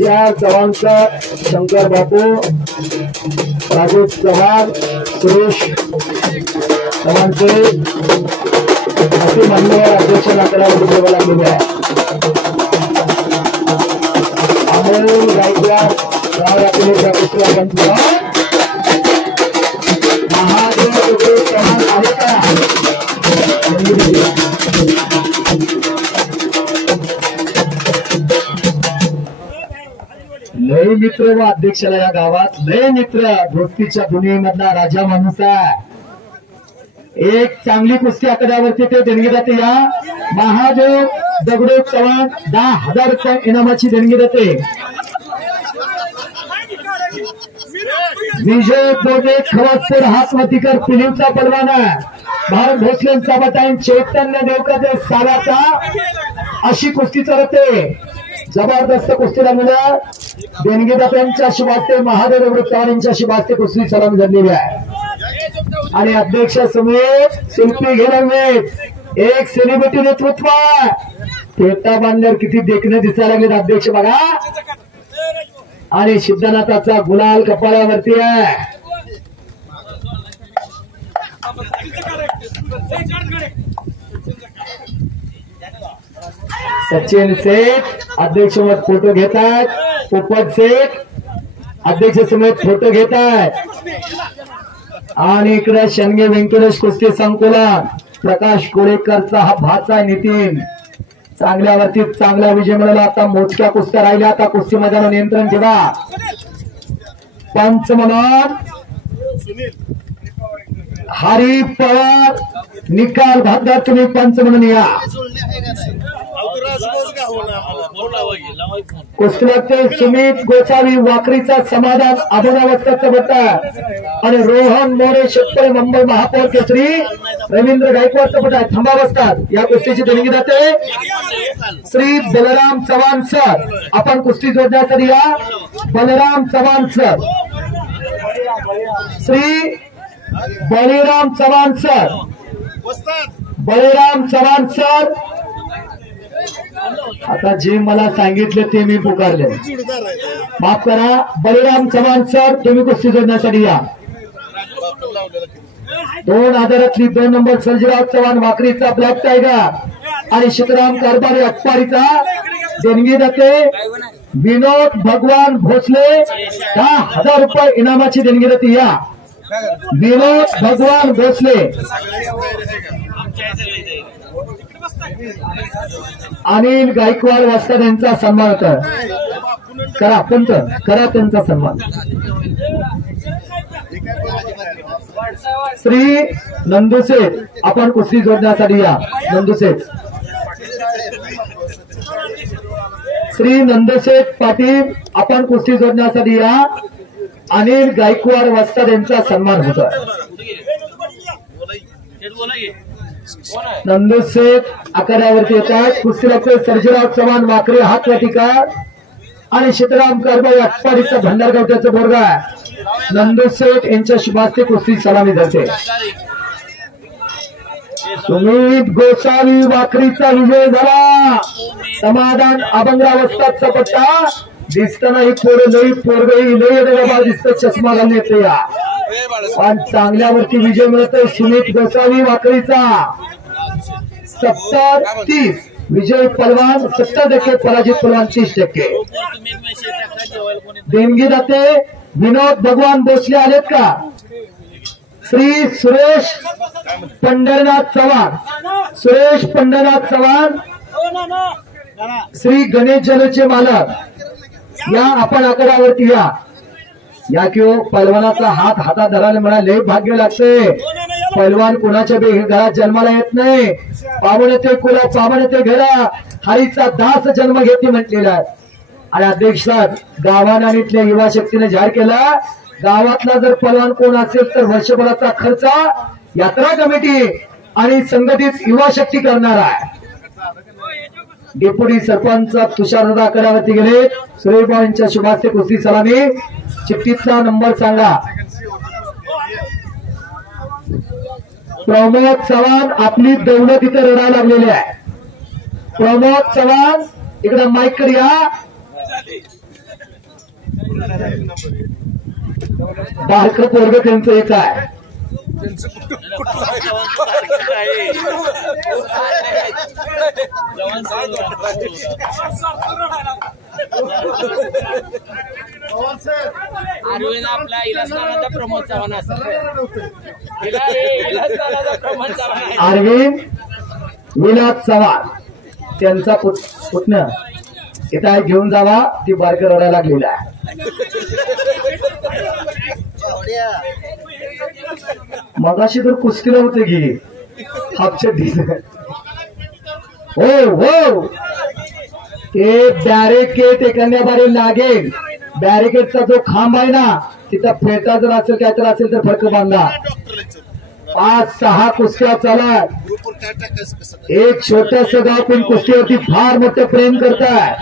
या चव्हाणचा शंकर बापू, राजेश चव्हाण, सुरेश चव्हाणचे असे मान्यवर अध्यक्ष नाकारावरती ठेवा लागलेले आहे. अमोल गायकवाड गाव राखीच्या कुस्तीला बंद. महादेव दगडू चव्हाण आले का. लय मित्र व अध्यक्षाला या गावात लय मित्र. गोष्टीच्या दुनियेमधला राजा माणूस आहे. एक चांगली कुस्ती आकड्यावरती ते देणगी दाते. या महादेव दगडू चव्हाण 10,000 रुपये इनामाची देणगी देते. विजय बोडे खवासपूर हातमतीकर पिलीवचा पलवान आहे. भारत भोसलेंचा बटाईन चैतन्य देवकर साराचा अशी कुस्ती चालते. जबरदस्त कुस्ती लागलेल्या देणगीदात्यांच्या शिवास्ते महादेव दगडू चव्हाण यांच्या शिवास्ते कुस्ती सलामी झालेली आहे. आणि अध्यक्ष समेत शिल्पी घेणं एक सेलिब्रिटी नेतृत्व. पेटा बांधल्यावर किती देखणे दिसायला लागले अध्यक्ष बघा. आणि सिद्धनाथाचा गुलाल कपाळावरती आहे. सचिन सेठ अध्यक्ष सोबत फोटो घेतात. पोपट सेठ अध्यक्ष समेत फोटो घेतात. आणि इकडे शनगे व्यंकटेश कुस्ती संकुलन प्रकाश कोळेकरचा हा भाचा नितीन चांगल्यावरती चांगला विजय मिळाला. आता मोजक्या कुस्त्या राहिल्या. आता कुस्ती मैदानावर नियंत्रण ठेवा. पंच म्हणून हरी पवार निकाल भागदार तुम्ही पंच म्हणून या. कुस्तीचे सुमित गोसावी वाकरीचा समाधान अभोगावस्थाचा बट्टा आणि रोहन मोरे शेतकरी मुंबई महापौर केसरी रवींद्र गायकवाडचा बट्टा थांबावस्थात. या कुस्तीची देणगी जाते श्री बलराम चव्हाण सर. आपण कुस्ती जोडण्यासाठी या. Balram Chavan sir, Shri Baliram Chavan sir, Baliram Chavan sir आता जे मला सांगितले ते मी पुकारले. माफ करा. बळीराम चव्हाण सर, तुम्ही कुस्ती जोडण्यासाठी या. 2000 2 नंबर सर्जीराव चव्हाण वाकरीचा ब्लॅक टायगर आणि शिवराम कारभारी अटपारीचा देणगीदाते विनोद भगवान भोसले 10,000 रुपये इनामाची देणगीदाते या. विनोद भगवान भोसले. अनिल गायकवाड वास्कर यांचा सन्मान होता. करा पंत, करा त्यांचा सन्मान. श्री नंदुसेठ, आपण कुस्ती जोडण्यासाठी या. नंदुसेठ, श्री नंदुसेठ पाटील, आपण कुस्ती जोडण्यासाठी या. अनिल गायकवाड वास्कर यांचा सन्मान होता. नंदुसेठ आखाड्यावरती येतात. कुस्ती लागते सर्जीराव चव्हाण वाकरे हात वाटिका आणि सीताराम कारभारी अटपाडीचा भंडारगावच्याचा बोरगा. नंदुसेठ यांच्या शुभास्ते कुस्ती सलामी जाते. सुमित गोसावी वाकरीचा विजय झाला. समाधान अभंगावस्थाचा पट्टा दिसताना ही पोरगही लई दिसत. चष्मा घालून येते या. पण चांगल्यावरती विजय मिळतोय सुमित गोसावी वाकरीचा. 70-30 विजय पलवान 70%, पराजित पलवान 30%. देणगी दाते विनोद भगवान भोसले आलेत का? श्री सुरेश पंढरनाथ चव्हाण, सुरेश पंढरनाथ चव्हाण, श्री गणेश जलचे मालक या. आपण आकड्यावरती या. या किंवा पलवानाचा हात हातात धरायला मिळाले भाग्य लागते. पलवान कोणाच्या घरात जन्माला येत नाही. पावन येते कुला, पावन येते घरा, हरीचा दास जन्म घेते म्हटलेला आहे. आणि अध्यक्षात गावाने आणि इथल्या युवा शक्तीने जाहीर केला, गावातला जर पलवान कोण असेल तर वर्षभराचा खर्च यात्रा कमिटी आणि संघटित युवा शक्ती करणार आहे. डेप्युटी सरपंच तुषारदादा आकड्यावरती गेले. सुरेशभाऊ यांच्या शुभास्ते कुस्ती सलामी. चिठ्ठीतला नंबर सांगा. प्रमोद चव्हाण, आपली दौलत इथे रडायला लागलेली आहे. प्रमोद चव्हाण इकडे माईक कडे या. बारकं पोरग त्यांचं एक आहे. आपला इलासनाचा प्रमोद चव्हाण अरविंद विलास चव्हाण त्यांचा पुतण्या इथं घेऊन जावा. ती बारकं रडायला लागलेला आहे. मगाशी तर कुस्तीला होते की हापचे दिस. हो हो, ते बॅरिकेड एखाद्याबारी लागेल. बॅरिकेडचा जो खांब आहे ना, तिथं फेटा जर असेल काय तर असेल तर फरक बांधा. 5-6 कुस्त्या चाला. एक छोटस गाव पण कुस्तीवरती फार मोठं प्रेम करताय.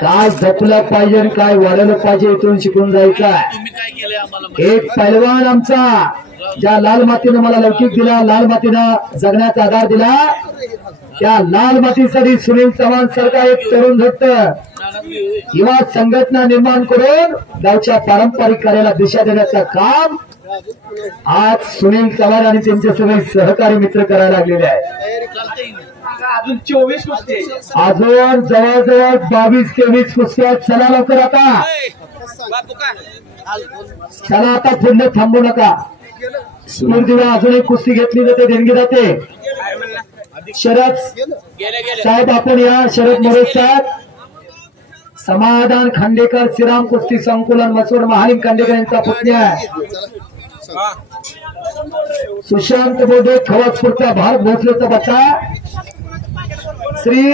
काय जपलं पाहिजे आणि काय वाढवलं पाहिजे इथून शिकून जायचं. एक पैलवान आमचा ज्या लाल मातीनं मला लौकिक दिला, लाल मातीनं जगण्याचा आधार दिला, त्या लाल मातीसाठी सुनील चव्हाण सारखा एक तरुण भक्त युवा संघटना निर्माण करून गावच्या पारंपरिक कार्याला दिशा देण्याचं काम आज सुनील चव्हाण आणि त्यांचे सगळे सहकारी मित्र करायला लागलेले आहेत. अजून 24 कुस्ती, अजून जवळजवळ 22-23 कुस्त्या. चला लवकर आता, चला आता पुढे थांबू नका. स्मृतीला अजून एक कुस्ती घेतली जाते, देणगी जाते. शरद साहेब आपण या. शरद मोरे साहेब, समाधान खांडेकर श्रीराम कुस्ती संकुलन मसूर महालिंग खांडेकर यांचा पुतण्या आहे. सुशांत बोडे खवाजपूरचा भारत भोसलेचा बच्चा. श्री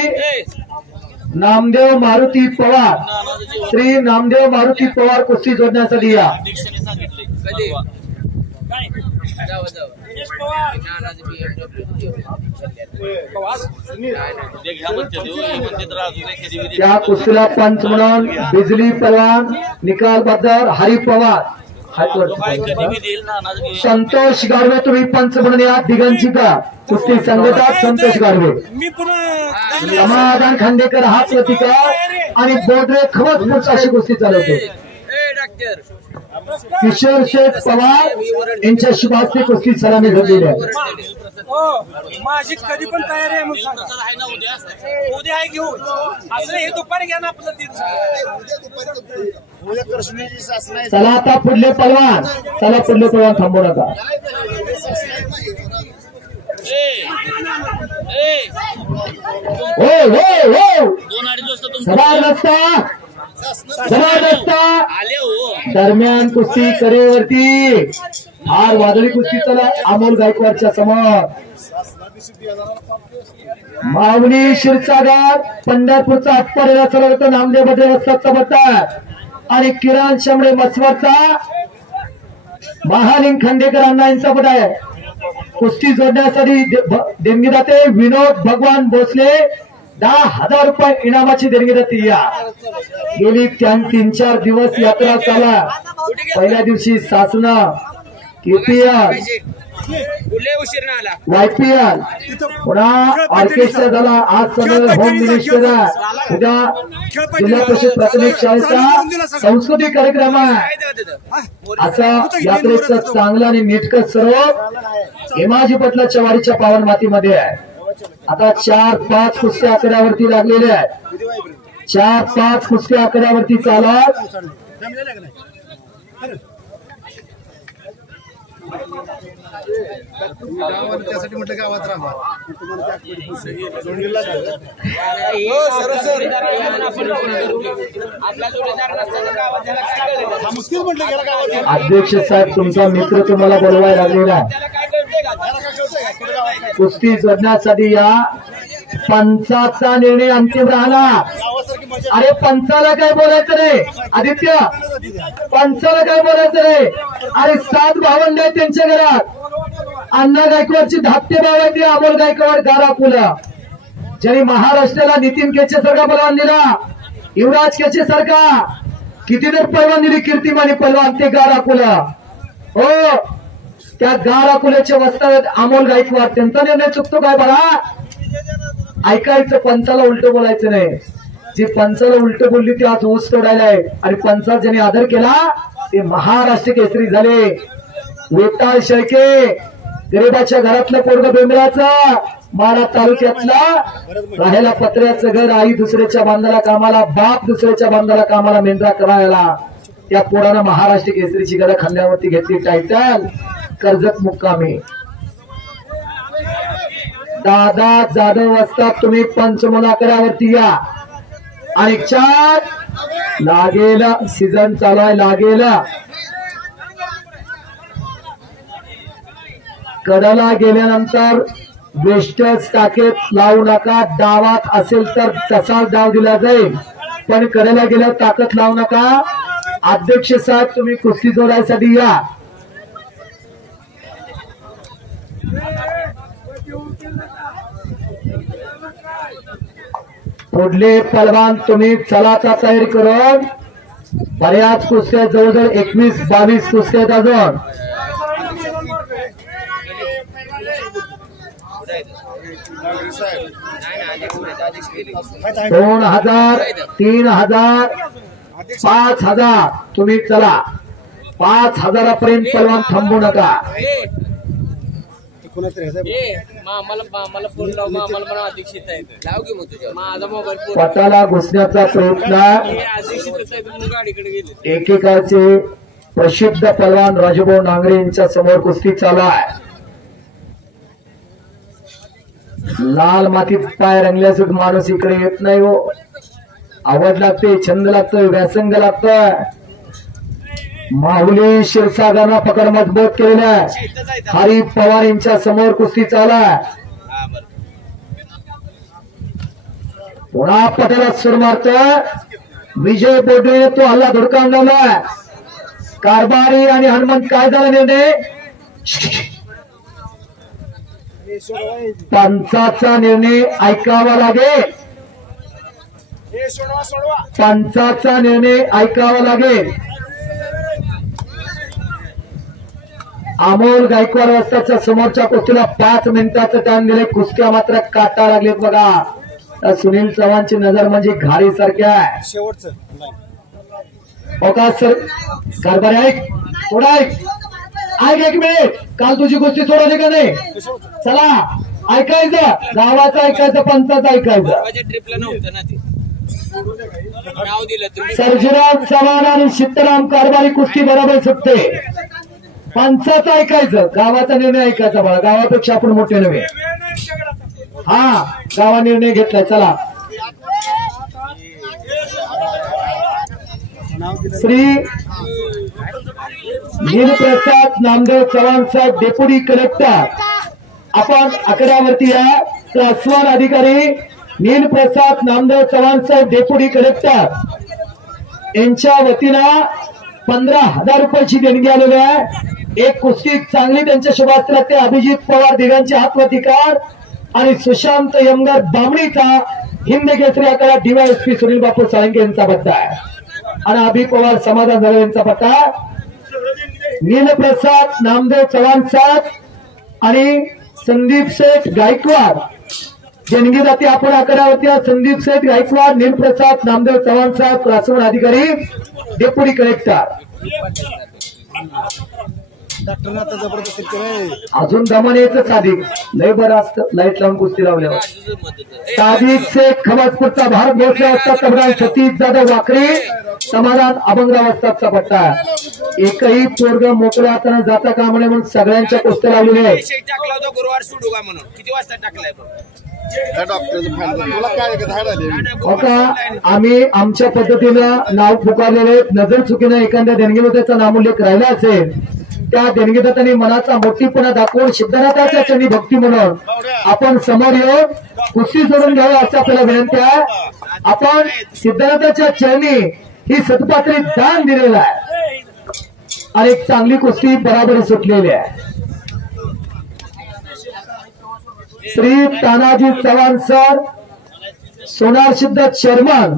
नामदेव मारुती पवार, श्री नामदेव मारुती पवार कुस्ती जोडण्यासाठी या. त्या कुस्तीला पंच म्हणून बिजली पवार, निकाल बद्दल हरी पवार संतोष गाडवे तुम्ही पंच म्हणून या दिगंचिका कुस्ती संघटात संतोष गाडवे, समाधान खांडेकर हा प्रतिकार आणि बोडरे खवसपूर अशी कुस्ती चालवते. किशोर शेठ पवार यांच्या शुभास्ते कुस्ती सलामी झालेली आहे. माझी कधी पण तयारी आहे म्हणून उद्या आहे घेऊन असं हे दुपारी घ्या ना आपलं चला आता पुढले पलवान, चला पुढले पलवान थांबू नका. हो हो हो जबरदस्त दरम्यान कुस्ती करेवरती हार वादळी कुस्ती चला अमोल गायकवाडच्या समोर. माऊली क्षीरसागर पंढरपूरचा आत्परेला चला नामदेव बद्रे वस्तादचा बट्टा आणि किरण शमडे मसवरचा महालिंग खांडेकर अण्णा यांचा पट आहे. कुस्ती जोडण्यासाठी देणगीदाते विनोद भगवान भोसले 10,000 रुपये इनामाची देणगीदाती. या गेली 3-4 दिवस यात्रा चाला. पहिल्या दिवशी सासना केपीएल वायपीएल पुन्हा ऑर्केस्ट्रा झाला. आज सगळं होम मिनिस्टर उद्या जिल्हा परिषद प्राथमिक शाळेचा सांस्कृतिक कार्यक्रम आहे. असा यात्रेचा चांगला आणि नेटकं सर्व हेमाजी पटलाच्या वाडीच्या पावन मातीमध्ये आहे. आता 4-5 कुस्त्या आकड्यावरती लागलेल्या आहेत. 4-5 कुस्त्या आकड्यावरती चालत त्यासाठी म्हटलं गावात राहा. अध्यक्ष साहेब तुमचा मित्र तुम्हाला बोलवायला लागलेला आहे. कुस्ती जोडण्यासाठी या पंचाचा निर्णय अंतिम राहिला. अरे पंचाला काय बोलायचं रे आदित्य, पंचाला काय बोलायचं रे. अरे 7 भावंड आहेत त्यांच्या घरात. अण्णा गायकवाडची धाकटे भाव आहे ते अमोल गायकवाड गारापुला, ज्यांनी महाराष्ट्राला नितीन केचे सारखा पलवान दिला, युवराज केचे सारखा किती तर पलवान दिली, कीर्तिमानी पलवान ते गारापुला. हो त्या गारापुल्याचे वस्ताद अमोल गायकवाड, त्यांचा निर्णय चुकतो काय बघा. ऐकायचं पंचाला उलट बोलायचं नाही. जी पंचाला उलट बोलली ती आज ऊस तोडायला आहे आणि पंचा ज्यांनी आदर केला ते महाराष्ट्र केसरी झाले. वेताळ शेळके गरिबाच्या घरातलं पोरग बेंबळाचं, माडा तालुक्यातला राहायला पत्र्याचं घर, आई दुसऱ्याच्या बांधाला कामाला, बाप दुसऱ्याच्या बांधाला कामाला, मेंढरा करायला. त्या पोरानं महाराष्ट्र केसरीची गदा खांद्यावरती घेतली. टायटल कर्जत मुक्कामी. दादा जाधव असतात तुम्ही पंचमनाकरावरती या आणि 4 लागेला सीझन चालू आहे. लागेला कडाला गेल्यानंतर वेस्टर्स टाकेत लावू नका. डावात असेल तर तसाच डाव दिला जाईल, पण कडेला गेल्यावर ताकद लावू नका. अध्यक्ष साहेब तुम्ही कुस्ती जोडायसाठी या. पुढले पलवान तुम्ही चलाचा तयारी करून. बऱ्याच कुस्त्या जवळजवळ 21-22 कुस्त्या अजून. 2,000 3,000 5,000 तुम्ही चला. 5,000पर्यंत पलवान थांबू नका. पटाला घुसण्याचा प्रयत्न एकेकाचे प्रसिद्ध पलवान राजूभाऊ नांगरे यांच्या समोर कुस्ती चालू आहे. लाल मातीत पाय रंगल्यासूट माणूस इकडे येत नाही हो. आवड लागते, छंद लागतोय, व्यासंग लागतोय. माहुली क्षीरसागरना पकड मजबूत केलेल्या हरी पवार यांच्या समोर कुस्ती चालू आहे. पुन्हा पटाला सूर मारतोय विजय बोडे. तो हल्ला धुडकावलाय. कारभारी आणि हनुमंत काय झाला निर्णय. पंचाचा निर्णय ऐकावा लागेल. पंचाचा निर्णय ऐकावा लागेल. अमोल गायकवाड वस्ताच्या समोरच्या कुस्तीला 5 मिनिटाचं टाइम दिले. कुस्त्या मात्र काटा लागलेत बघा. तर सुनील चव्हाणची नजर म्हणजे घारी सारखी आहे. शेवटचं ओका सर कारभारी ऐक थोडा ऐक 1 मिनिट. काल तुझी कुस्ती सोडवली का नाही? चला ऐकायचं, गावाचं ऐकायचं, पंचाचं ऐकायचं. ट्रिपला नव्हतं ना ते नाव दिलं तुम्ही. सर्जीराव चव्हाण आणि सीताराम कारभारी कुस्ती बरोबर सुटते. पंचाचं ऐकायचं, गावाचा निर्णय ऐकायचा. बघा गावापेक्षा आपण मोठे नव्हे. हा गावा निर्णय घेतलाय. चला श्री नीलप्रसाद नामदेव चव्हाण साहेब डेप्युटी कलेक्टर आपण आकड्यावरती या. क्रॉसवर अधिकारी नीलप्रसाद नामदेव चव्हाण साहेब डेप्युटी कलेक्टर यांच्या वतीनं 15,000 रुपयाची देणगी आलेली आहे. एक कुस्ती चांगली त्यांच्या शुभास्त्रात ते अभिजित पवार दिघांचे हातवतिकार आणि सुशांत यमगर बामणीचा हिंद केसरी आकडा डीवायएसपी सुनील बापू साळंगे यांचा पट्टा आहे आणि अभि पवार समाधान झाले यांचा पट्टा. नीलप्रसाद नामदेव चव्हाण साहेब आणि संदीप शेठ गायकवाड देणगी जाते आपण आकड्यावरती. संदीप शेठ गायकवाड नीलप्रसाद नामदेव चव्हाण साहेब क्रॉसवर अधिकारी डेप्युटी कलेक्टर. डॉक्टरने आता जबरदस्त केलंय. अजून दमन यायचं साधिक लय बरं असतं. लाईट लावून कुस्ती लावल्यावर साधिक शेख खवाजपूरचा भारत भोसले असतात. तबरान सतीश जाधव वाकरी समाधान अभंगराव असतातचा पट्टा. एकही पोरग मोकळ्या हाताने जाता का म्हणून सगळ्यांच्या कुस्त्या लावलेल्या आहेत. टाकला होता गुरुवार सोडू का म्हणून. किती वाजता टाकलाय आम्ही आमच्या पद्धतीनं नाव पुकारलेले. नजर चुकीनं एखाद्या देणगीदात्याचा नामोल्लेख राहिला असेल त्या देणगीदात्याने मनाचा मोठीपणा दाखवून सिद्धनाथाच्या चरणी भक्ती म्हणून आपण समोर येऊन कुस्ती सोडून घ्यावी असं आपल्याला विनंती आहे. आपण सिद्धनाथाच्या चरणी ही सत्पात्री दान दिलेलं आहे आणि एक चांगली कुस्ती बराबरी सुटलेली आहे. श्री तानाजी चव्हाण सर सोनार सिद्ध चेअरमन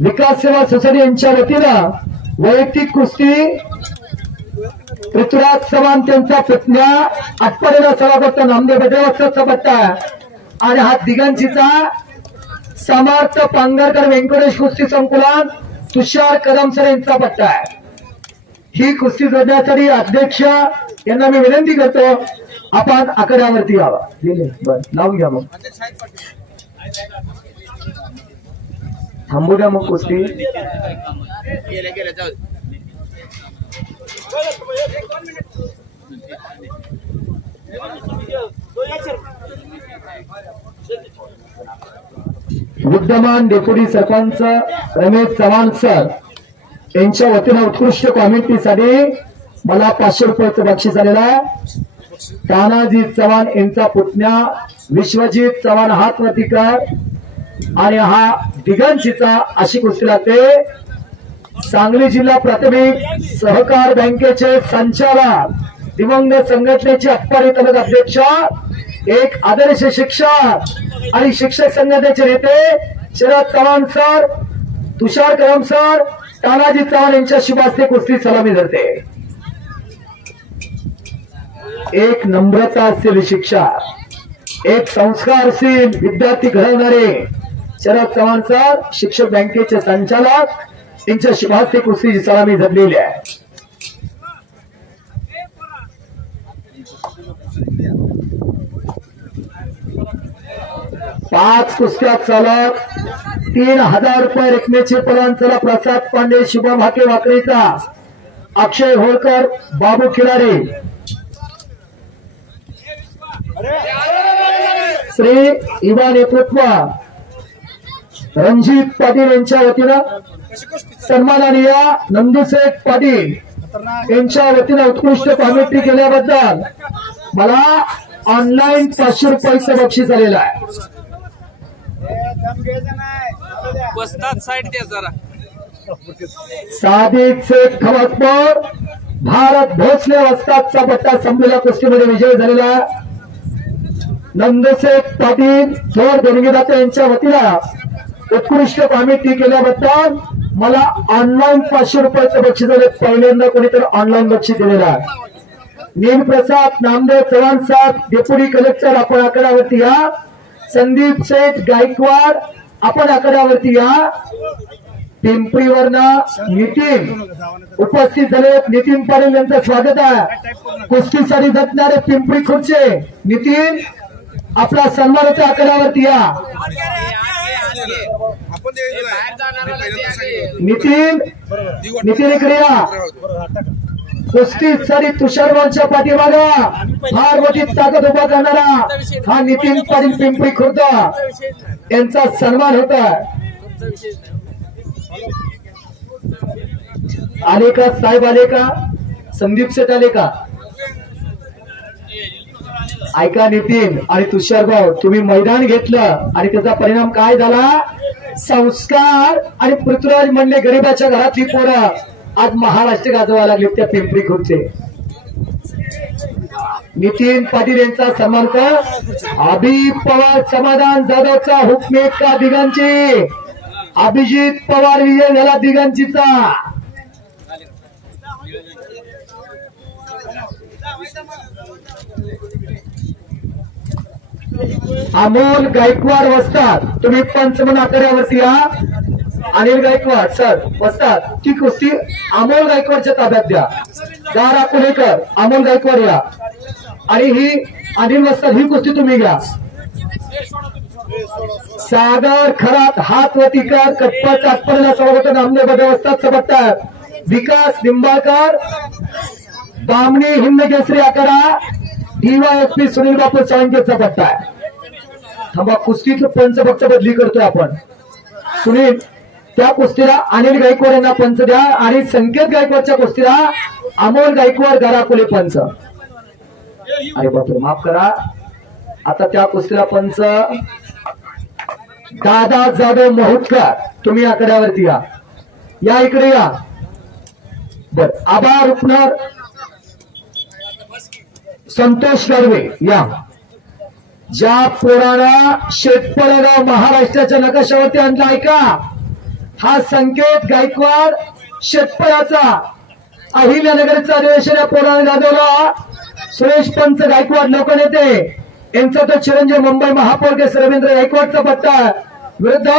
विकास सेवा सोसायटी यांच्या वतीनं वैयक्तिक कुस्ती पृथ्वीराज चव्हाण त्यांचा पुतण्या आठवड्याला सवा करतो नामदेव बेदरेचा पट्टा आणि हा दिगंजीचा समर्थ पांगरकर व्यंकटेश कुस्ती संकुलन तुषार कदम सर यांचा पट्टा आहे. ही कुस्ती जोडण्यासाठी अध्यक्ष यांना मी विनंती करतो आपण आकड्यावरती यावा. बरं लावून घ्या मग थांबू द्या मग कुस्ती. विद्यमान डेप्युटी सरपंच रमेश चव्हाण सर यांच्या वतीनं उत्कृष्ट कॉमेंट्रीसाठी मला 500 रुपयाचं बक्षीस आलेलं आहे. तानाजी चव्हाण यांचा पुतण्या विश्वजित चव्हाण हातवतिकार आणि हा दिगंजीचा अशी कुस्ती लागते. सांगली जिल्हा प्राथमिक सहकार बँकेचे संचालक दिवंगत संघटनेचे अप्पारी तालुका अध्यक्ष एक आदर्श शिक्षक आणि शिक्षक संघटनेचे नेते शरद चव्हाण सर तुषार कदम सर तानाजी चव्हाण यांच्या शुभास्ते कुस्ती सलामी धरते. एक नम्रताशील शिक्षा एक संस्कारशील विद्यार्थी घडवणारे शरद चव्हाण सर शिक्षक बँकेचे संचालक यांच्या शुभास्ते कुस्तीची सलामी धरलेली आहे. पाच कुस्त्या चालक 3000 रुपये रकमेचे पलवान चला प्रसाद पांडे शुभम हाके वाकरीचा अक्षय होळकर बाबू खिलारे श्री युवा नेतृत्व रणजित पाटील यांच्या वतीनं सन्माननीय नंदुशेठ पाटील यांच्या वतीनं उत्कृष्ट कॉमेंट्री केल्याबद्दल मला ऑनलाईन 500 रुपयाचं बक्षीस आलेलं आहे. साईड द्या जरा. सादिक शेख खवाजपूर भारत भोसले वस्तादचा पट्टा संपलेल्या कुस्तीमध्ये विजय झालेला नंदशेठ पाटील थोर देणगीदाते यांच्या वतीनं उत्कृष्ट कॉमेंट्री केल्याबद्दल मला ऑनलाईन 500 रुपयाचं बक्षीस आले. पहिल्यांदा कोणीतरी ऑनलाईन बक्षीस दिलेलं आहे. नीलप्रसाद नामदेव चव्हाण साहेब डेप्युटी कलेक्टर आपण आकड्यावरती या. संदीप शेठ गायकवाड आपण आकड्यावरती या. पिंपरीवरनं नितीन उपस्थित झाले. नितीन पाटील यांचं स्वागत आहे. कुस्तीसाठी झटणारे पिंपरी खुर्चे नितीन आपला सन्मान होता. आकड्यावरती या. नितीन इकडे या. कुस्तीसाठी तुषारवांच्या पाठीमागा फार मोठी ताकद उभा करणारा हा नितीन पाटील पिंपरी खुर्द यांचा सन्मान होता. आले का साहेब? आले का? संदीप शेठ आले का? ऐका नितीन आणि तुषार भाऊ, तुम्ही मैदान घेतलं आणि त्याचा परिणाम काय झाला? संस्कार आणि पृथ्वीराज म्हणले गरीबाच्या घरातली पोरं आज महाराष्ट्र गाजवायला लागले त्या पिंपरी खुर्चे. नितीन पाटील यांचा सन्मान कर. अभि पवार समाधान जाधवचा हुकमे का दिगांची. अभिजित पवार विजय झाला दिगांचीचा. अमोल गायकवाड वस्ताद तुम्ही पंच म्हणून आकड्यावरती या. अनिल गायकवाड सर वस्ताद ती कुस्ती अमोल गायकवाडच्या ताब्यात द्या. दारा कुलेकर अमोल गायकवाड या आणि ही अनिल वस्ताद ही कुस्ती तुम्ही घ्या. सागर खरात हात वती कर कप्पाचा आत्पर्याला स्वागत. नामदेव बदवस्ताद सबटतात. विकास निंबाळकर बामणी हिंद केसरी आकडा डीवायएसपी सुनील बापू सावंतचा पट्टा आहे. थांबा कुस्तीत पंच फक्त बदली करतोय आपण. सुनील त्या कुस्तीला अनिल गायकवाड यांना पंच द्या आणि संकेत गायकवाडच्या कुस्तीला अमोल गायकवाड गाराकोले पंच. अरे बापरे माफ करा. आता त्या कुस्तीला पंच दादा जाधव महुतकर तुम्ही आकड्यावरती या. या इकडे या. बर आभार रुपनर संतोष कर्वे या. ज्या पोराला शेतपळगाव महाराष्ट्राच्या नकाशावरती आणला ऐका. हा संकेत गायकवाड शेतपळाचा अहिल्यानगरचा अधिवेशन या पोराने गाजवला. सुरेश पंच गायकवाड लोकनेते यांचा तो चिरंजीव मुंबई महापौर केस रवींद्र गायकवाडचा पट्टा विरुद्ध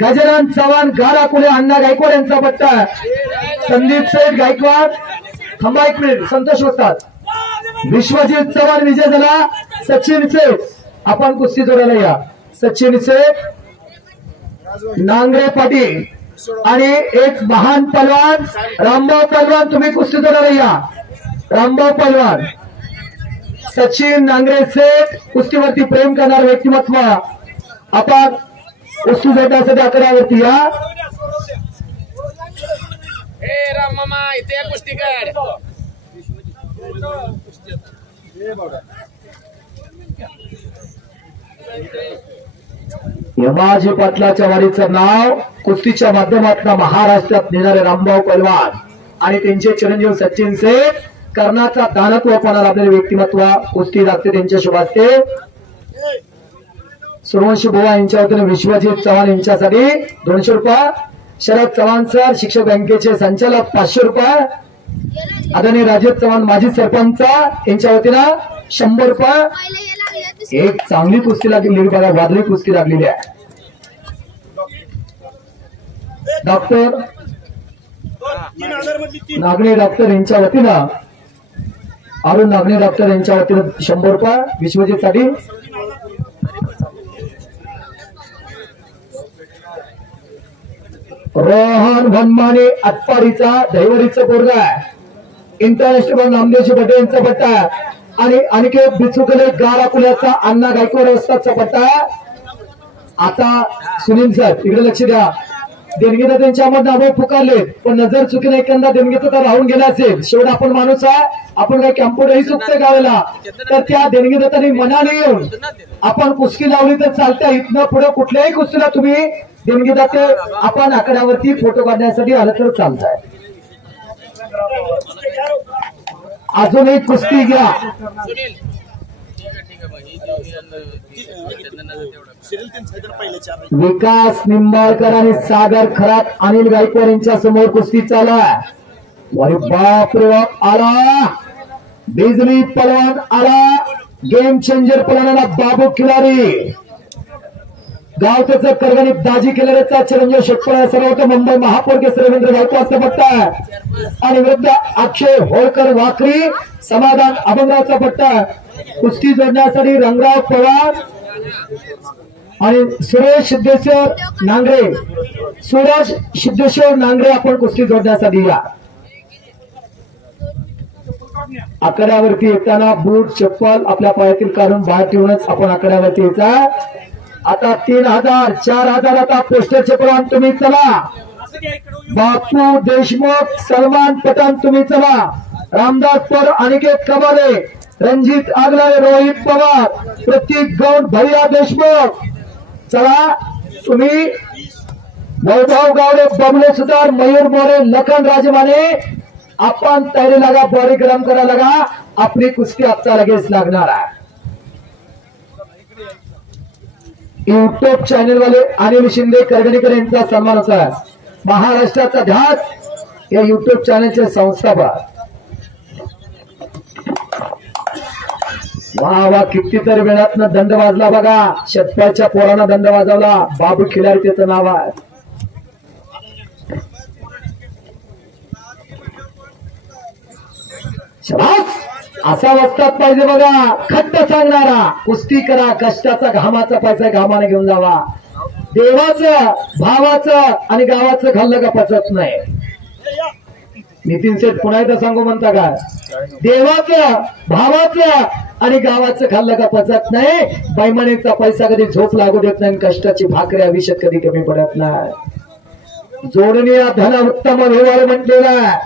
गजानन चव्हाण गाराकुले अण्णा गायकवाड यांचा पट्टा. संदीप शेठ गायकवाड थांबा एक मिनिट. संतोष होतात. विश्वजित चव्हाण विजय झाला. सचिन शेठ आपण कुस्ती जोडायला या. सचिन शेठ नांगरे पाटील आणि एक महान पहलवान रामभाऊ पहलवान तुम्ही कुस्ती जोडायला या. रामभाऊ पहलवान सचिन नांगरे शेठ कुस्तीवरती प्रेम करणार व्यक्तिमत्व आपण कुस्ती जोडण्यासाठी आकड्यावरती या. राम मामा इथे कुस्ती कर. यमाजी पाटलाच्या वाडीचं नाव कुस्तीच्या माध्यमातून महाराष्ट्रात नेणारे रामभाऊ पहलवान आणि त्यांचे चिरंजीव सचिन शेठ कर्णाचा दानत्व पणा लाभलेले व्यक्तिमत्व कुस्ती लागते त्यांच्या शुभास्ते. सूर्यवंशी बुवा यांच्या वतीने विश्वजित चव्हाण यांच्यासाठी 200 रुपये. शरद चव्हाण सर शिक्षक बँकेचे संचालक 500 रुपये. आदरणीय राजेश चव्हाण माजी सरपंच यांच्या वतीनं 100 रुपये. एक चांगली कुस्ती लागलेली बघा. वादळी कुस्ती लागलेली आहे. डॉक्टर नागणे डॉक्टर यांच्या वतीनं अरुण नागणे डॉक्टर यांच्या वतीनं 100 रुपये विश्वजित साठी. रोहन भनमाने आटपाडीचा दैवरीचं पोरगा इंटरनॅशनल नामदेवजी पटेल यांचा पट्टा आणि अनिकेत बिचुकले गाराकुल्याचा अण्णा गायकवाड वस्तादचा पट्टा. आता सुनील सर इकडे लक्ष द्या. देणगीदार त्यांच्यामध्ये नाव पुकारले पण नजर चुकीने एखादा देणगीदार तर राहून गेला असेल. शेवट आपण माणूस आहे. आपण काही कॅम्प्युटरही चुकतोय गावाला तर त्या देणगीदारांनी मनाने येऊन आपण कुस्ती लावली तर चालतं. इथनं पुढे कुठल्याही कुस्तीला तुम्ही देणगीदार आपण आकड्यावरती फोटो काढण्यासाठी आलं तर चालतंय. अजून एक कुस्ती घ्या. विकास निंबाळकर आणि सागर खरात अनिल गायकवाड यांच्या समोर कुस्ती चालू आहे. बाप रे बाप आला बिजली पलवान आला, गेम चेंजर पलवानाला बाबू खिलारी, गाव त्याचं करगणित दाजी खिलारीचा चिरंजीव षटपळा सर्वोत्त मुंबई महापौर केसरी रवींद्र गायकवाडचा पट्टा आणि विरुद्ध अक्षय होळकर वाकरी समाधान अभंगरावचा पट्टा. कुस्ती जोडण्यासाठी रंगराव पवार आणि सुरेश सिद्धेश्वर नांगरे, सुरेश सिद्धेश्वर नांगरे आपण कुस्ती जोडण्यासाठी या. आकड्यावरती येताना बूट चप्पल आपल्या पायातील काढून बाहेर ठेवूनच आपण आकड्यावरती यायचा. आता 3000 4000 आता पोस्टरचे प्रमाण तुम्ही चला. बापू देशमुख, सलमान पठाण तुम्ही चला. रामदास पर, अनिकेत कबाले, रणजित आगलाय, रोहित पवार, प्रतीक गौड, भैया देशमुख चला. तुम्ही वैभव गावडे, बबले सुतार, मयूर मोरे, लखन राजमाने आपण तयारी लागा, बॉडी गरम करा लागा. आपली कुस्ती आता लगेच लागणार आहे. युट्यूब चॅनल वाले अनिल शिंदे करगणीकर यांचा सन्मान होता. महाराष्ट्राचा ध्यास या युट्यूब चॅनलचे संस्थापक. वा वा, कितीतरी वेळातनं दंड वाजला बघा. शेतकऱ्याच्या पोरांना दंड वाजवला. बाबू खिलारी त्याचं नाव आहे. असा वस्तात पाहिजे बघा, खट्ट सांगणारा. कुस्ती करा, कष्टाचा घामाचा पैसा घामाने घेऊन जावा. देवाचं, भावाचं आणि गावाचं खाल्लं का पचत नाही. नितीन शेठ पुन्हा एकदा सांगू म्हणता का, देवाचं, भावाचं आणि गावाचं खाल्लं का पचत नाही. बैमानेचा पैसा कधी झोप लागू देत नाही. कष्टाची भाकरी आयुष्यात कधी कमी पडत नाही. जोडणी धन उत्तम व्यवहार म्हटलेला.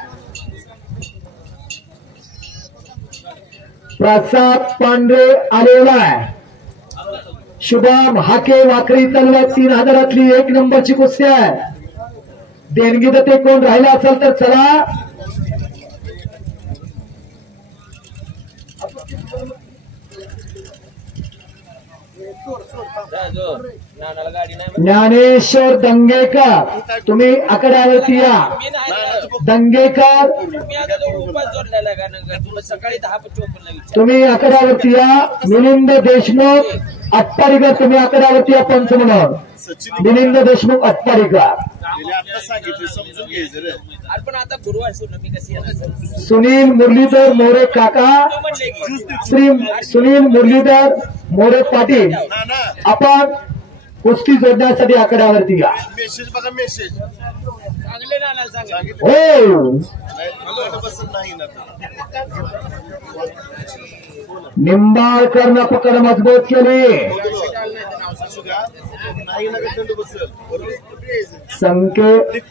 प्रसाद पांढरे आलेला आहे. शुभम हाके वाकरी चालू आहे. 3000 एक नंबरची कुस्ती आहे. देणगी तर ते कोण राहिला असेल तर चला. ज्ञानेश्वर दंगेकर तुम्ही आकड्यावरती या. दंगेकर तुम्ही आकड्यावरती या. मिलिंद देशमुख अट्टारीकर तुम्ही आकड्यावरती या. पंच म्हणून मिलिंद देशमुख अट्टारीकर. सुनील मुरलीधर मोरे काका, श्री सुनील मुरलीधर मोरे पाटील आपण कुस्ती जोडण्यासाठी आकड्यावरती या. हो, निंबाळकरनं पकड मजबूत केली.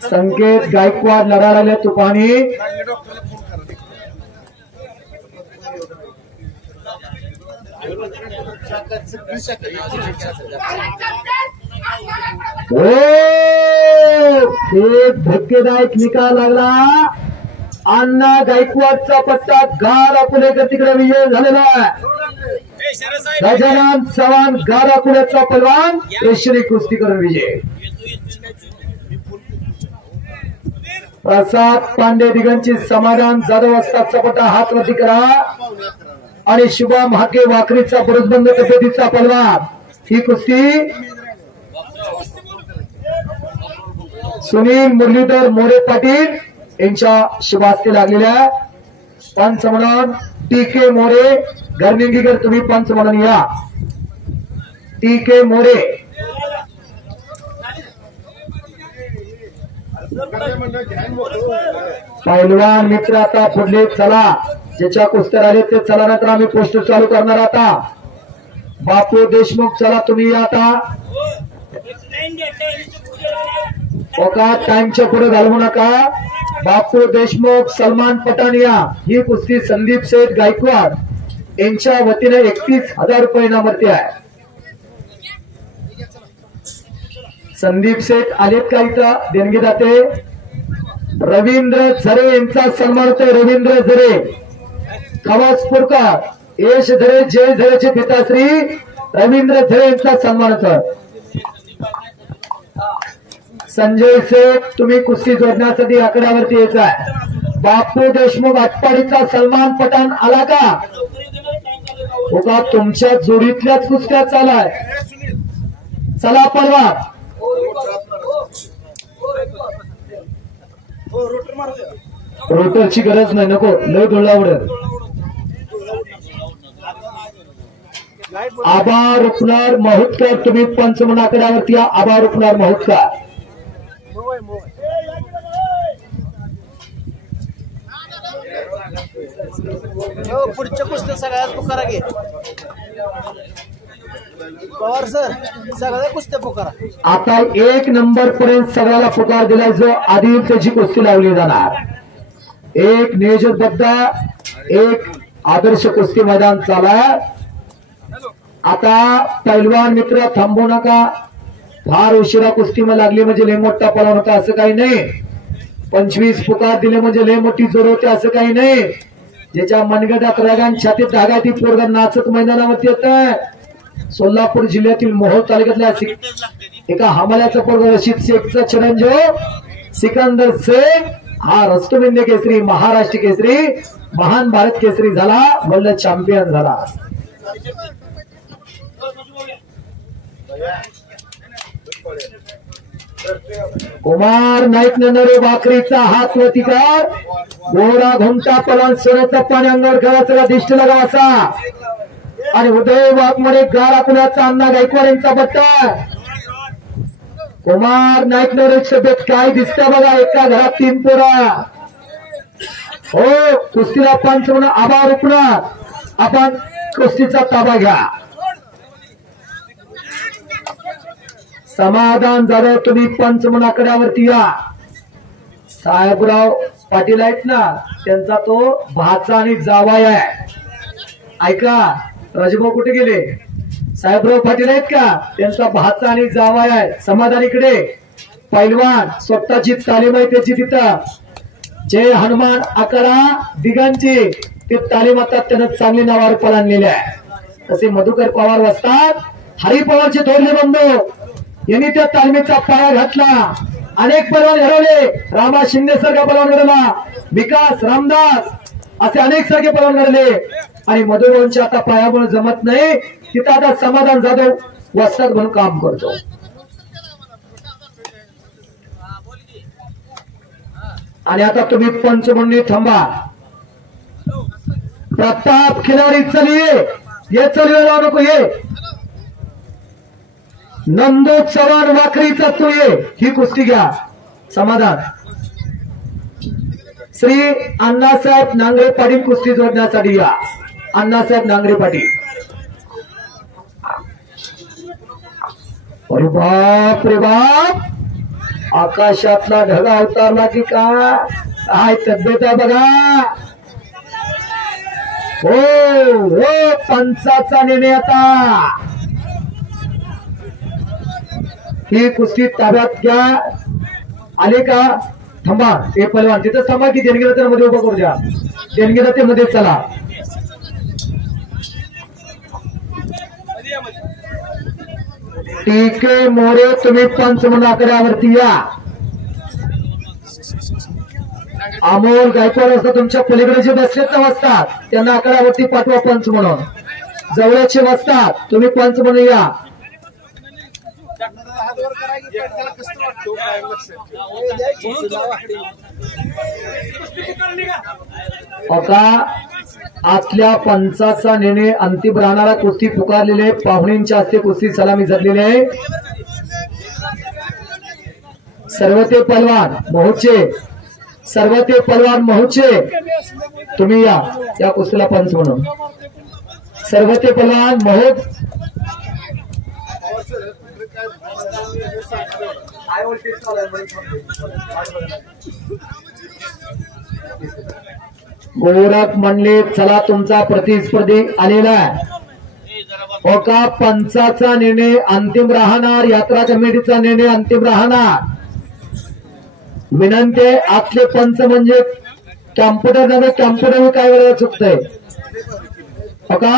संकेत गायकवाड लढायला तुफानी. एक धक्केदायक निकाल लागला. अण्णा गायकवाडचा पट्टा गार अकोलेकर तिकडे विजय झालेला आहे. गजानन चव्हाण गार अकोल्याचा पलवान एशियन कुस्ती करून विजय. प्रसाद पांडे दिगंची समाधान जाधव असतात सपटा हातवरती करा. आणि शुभम हाके वाकरीचा पुरुषबंद तब्येतीचा पलवान. ही कुस्ती सुनील मुरलीधर मोरे पाटील यांच्या शुभास्ती लागलेल्या. पंच म्हणून टी.के. मोरे गरनिंगीकर तुम्ही पंच म्हणून या. टी.के. मोरे पैलवान मित्र आता पुढले चला. ज्याच्या कुस्त्या आले ते चला, नंतर आम्ही पोस्टर चालू करणार. आता बापू देशमुख चला तुम्ही या. आता ओका टाइमच्या पुढे घालवू नका. बापू देशमुख, सलमान पठाण या. ही कुस्ती संदीप शेठ गायकवाड यांच्या वतीने 31,000 रुपये इनामवरती आहे. संदीप शेठ आलेत का इथं देणगी जाते. रवींद्र झरे यांचा सन्मान होतोय. रवींद्र झरे, खवासपूरकर, यश झरे, जय झरेचे पिताश्री रवींद्र झरे यांचा सन्मान होतोय. संजय शेठ तुम्ही कुस्ती जोडण्यासाठी आकड्यावरती यायचा आहे. बापू देशमुख आटपाडीचा सलमान पठाण आला का? हो का? तुमच्या जोडीतल्याच कुस्त्या चालाय. चला परवा रोटरची गरज नाही, नको लय डोळा उडत. आबा रुपनार महोत्कर, तुम्ही पंचमनाकड्यावरती आबा रुपनार महोत्कर. पुढच्या कुस्त्या सगळ्यात पुकारा घे पवार सर, सगळ्या कुस्त्या पुकारा. आता 1 नंबर पर्यंत सगळ्याला पुकार दिलाय. जो आधी त्याची कुस्ती लावली जाणार. एक नियोजनबद्ध एक आदर्श कुस्ती मैदान चाला. आता पैलवान मित्र थांबू नका. फार उशिरा कुस्ती में लागली म्हणजे लय मोठा पळाव नका असं काही नाही. 25 पुकार दिले म्हणजे लय मोठी जोर होते असं काही नाही. ज्याच्या मनगटात रागान छातीत धागा ती पोरगा नाचत मैदानावरती येत. सोलापूर जिल्ह्यातील मोहोळ तालुक्यातल्या एका हमाल्याचा पोरगा रशीद शेखचा चिरंजीव सिकंदर शेख हा राष्ट्रविंद केसरी, महाराष्ट्र केसरी, महान भारत केसरी झाला, वर्ल्ड चॅम्पियन झाला. कुमार नाईक नरे भाकरीचा हात वरती कर. गोरा घुमटा पलान सोन्याचा पाणी अंगावर घालायचा दिष्ट लगा असा. आणि उदय वाघमोडे गारा कुणाचा अण्णा गायकवाड यांचा बट्टा. कुमार नाईक नरेच्या बेट काय दिसतं बघा. एका घरात 3 पोरा. हो कुस्तीला पंच म्हणून आबा रुपणार. आपण कुस्तीचा ताबा घ्या. समाधान जाधव, तुम्ही पंचमनाकड्यावरती या. साहेबराव पाटील आहेत ना, त्यांचा तो भाचा आणि जावाई आहे. ऐका राजभाऊ कुठे गेले? साहेबराव पाटील आहेत का? त्यांचा भाचा आणि जावाई आहे. समाधान इकडे. पैलवान स्वतःची तालीम आहे त्याची तिथं. जय हनुमान आकारा दिगांची ते तालीम आता त्यानं चांगली नावावर पळालेली आहे. तसे मधुकर पवार असतात. हरी पवारचे थोरले बंधू यांनी त्या तालमीचा पाया घातला. अनेक पैलवान घडवले. रामा शिंदे सारखा पैलवान घडवला. विकास रामदास असे अनेक सारखे पैलवान घडले. आणि मधुभाऊंच्या आता पायामुळे जमत नाही. तिथं आता समाधान जाधव वस्ताद म्हणून काम करतो. आणि आता तुम्ही पंच म्हणून थांबा. प्रताप खिलाडी चलिये, ये चलिये जाऊ नको. ये नंदू चव्हाण वाखरीचा तू ये. ही कुस्ती घ्या. समाधान. श्री अण्णासाहेब नांगरे पाटील कुस्ती जोडण्यासाठी या. अण्णासाहेब नांगरे पाटील. अरे बाप रे बाप, आकाशातला ढगा अवतारला की काय तब्येत आहे बघा. हो हो पंचाचा निर्णय आता. ही कुस्ती ताब्यात घ्या. आले का? थांबा. हे पैलवान तिथं थांबा की देणगीदार मध्ये उभं करू द्या. देणगीदार मध्ये चला. टीके मोरे, तुम्ही पंचमनाकड्यावरती या. अमोल गायकवाड असतात तुमच्या पलीकडे जे बसलेत ना वसतात, त्यांना आकड्यावरती पाठवा पंच म्हणून. जवळचे वसतात तुम्ही पंच म्हणून या. आता आतल्या पंचाचा निर्णय अंतिम राहणारा कुस्ती पुकारलेले पाहुण्यांच्या हस्ते कुस्ती सलामी झालेली आहे. सर्व ते पलवान मोहचे, सर्व ते पलवान मोहचे तुम्ही या. या कुस्तीला पंच म्हणून सर्व ते पलवान मोह. गोरख म्हणले चला तुमचा प्रतिस्पर्धी आलेला आहे. ओका पंचाचा निर्णय अंतिम राहणार. यात्रा कमिटीचा निर्णय अंतिम राहणार. विनंती आतले पंच म्हणजे कॅम्प्युटर नव्हे. कॅम्प्युटर काय वेळेला चुकतंय. ओका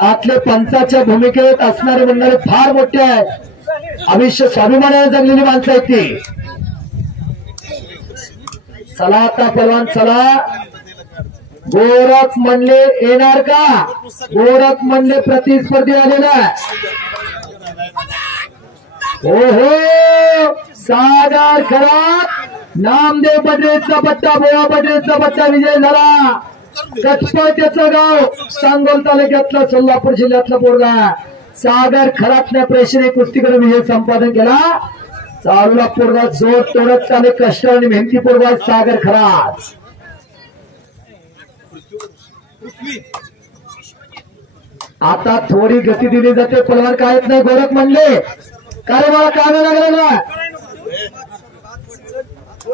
आतले पंचाच्या भूमिकेत असणारे मंडळी फार मोठे आहेत. आयुष्य स्वाभिमानाने जगलेली माणसं आहेत ती. चला आता पहलवान चला. गोरख मंडले येणार का? गोरख मंडले प्रतिस्पर्धी आलेला. ओहो सागर खरात नामदेव पटेलचा पट्टा बोवा पटेलचा पट्टा विजय झाला. कटपट्याचं गाव सांगोल तालुक्यातला सोलापूर जिल्ह्यातला पोरगा सागर खरातने प्रेक्षणीय कुस्ती करून विजय संपादन केला. चालूला पोरगा जोर तोडत चाले कष्ट आणि मेहनती पोरगा सागर खरात. आता थोडी गती दिली जाते पलवान काय नाही. गोरख म्हणले काय मला काय लागला.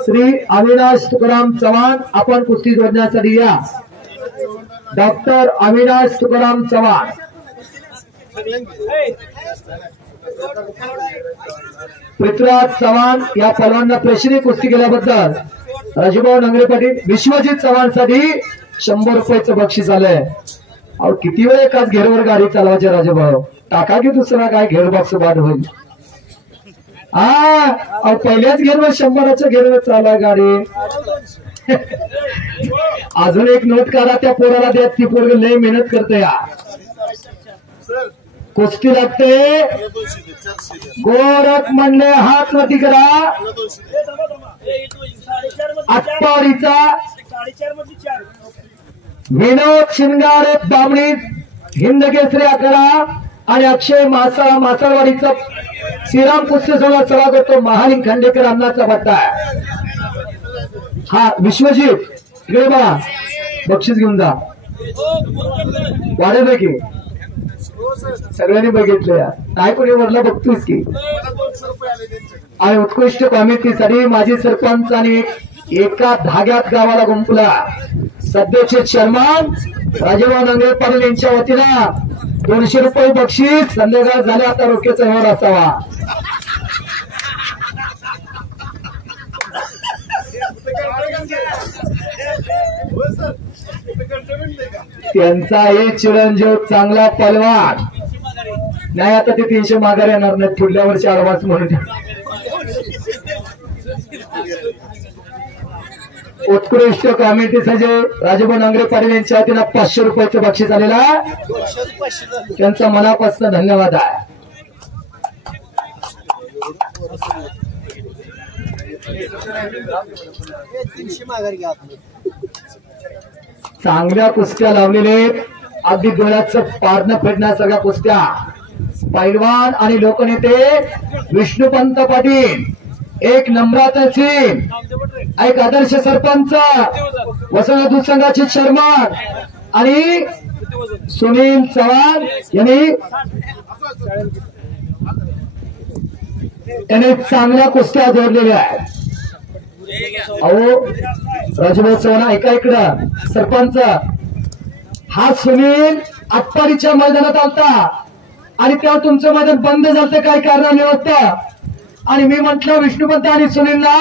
श्री अविनाश तुकाराम चव्हाण आपण कुस्ती जोडण्यासाठी या. डॉक्टर अविनाश तुकाराम चव्हाण. पृथ्वीराज चव्हाण या पलवानांना प्रेक्षणीय कुस्ती केल्याबद्दल राजूभाऊ नंगरे पाटील विश्वजित चव्हाण साठी 100 रुपयाचं बक्षीस आलंय. अहो किती वेळ एकाच घेरवर गाडी चालवायची राजूभाऊ. टाका की दुसरा काय घेर बॉक्स बाद होईल. हा पहिल्याच घेरवर 100च्या घेरवर चालवा गाडी. अजून एक नोट करा त्या पोराला द्या. ती पोरग लय मेहनत करते या. कुस्ती लागते. गोरख म्हणले हात वरती करा. आटपाडीचा विनोद शिंगारे बामणी हिंद केसरी आखाडा आणि अक्षय मासाळवाडीचा श्रीराम कुस्ती सोहळा सभा करतो. महालिंग खांडेकर अण्णाचा पट्टा. हा विश्वजित इकडे बघा बक्षीस घेऊन जा. वाढेल की सगळ्यांनी बघितलं काय कोणी वरला बघतोस की. आणि उत्कृष्ट कॉमेंट्रीसाठी माजी सरपंच आणि एका धाग्यात गावाला गुंपला सध्याचे चेअरमन राजूभाऊ नंगरे पाटील यांच्या वतीनं 200 रुपये बक्षीस. संध्याकाळ झाले आता रोख्याचा व्यवहार असावा. त्यांचा हे चिरंजीव चांगला पलवान नाही. आता ते 300 माघार येणार नाही पुढल्या वर्षी ऍडव्हान्स म्हणून. उत्कृष्ट कॉमेंट्रीसाठी राजूभाऊ नंगरे पाटील यांच्या वतीनं 500 रुपयाचं बक्षीस आलेला. त्यांचा मनापासून धन्यवाद आहे. चांगल्या कुस्त्या लावलेले अगदी डोळ्याचं पारणं फेडण्यासारख्या कुस्त्या. पैलवान आणि लोकनेते विष्णुपंत पाटील एक नम्रता सिंग एक आदर्श सरपंच वसंत दूध संघाचे चेअरमन आणि सुनील चव्हाण यांनी चांगल्या कुस्त्या जोडलेल्या आहेत. अहो राजूभाऊ चव्हाण ऐका इकडं सरपंच. हा सुनील आटपाडीच्या मैदानात आलता आणि तेव्हा तुमचं मैदान बंद झालं काय कारणाने होतं. आणि मी म्हटलं विष्णुपंत आणि सुनीलला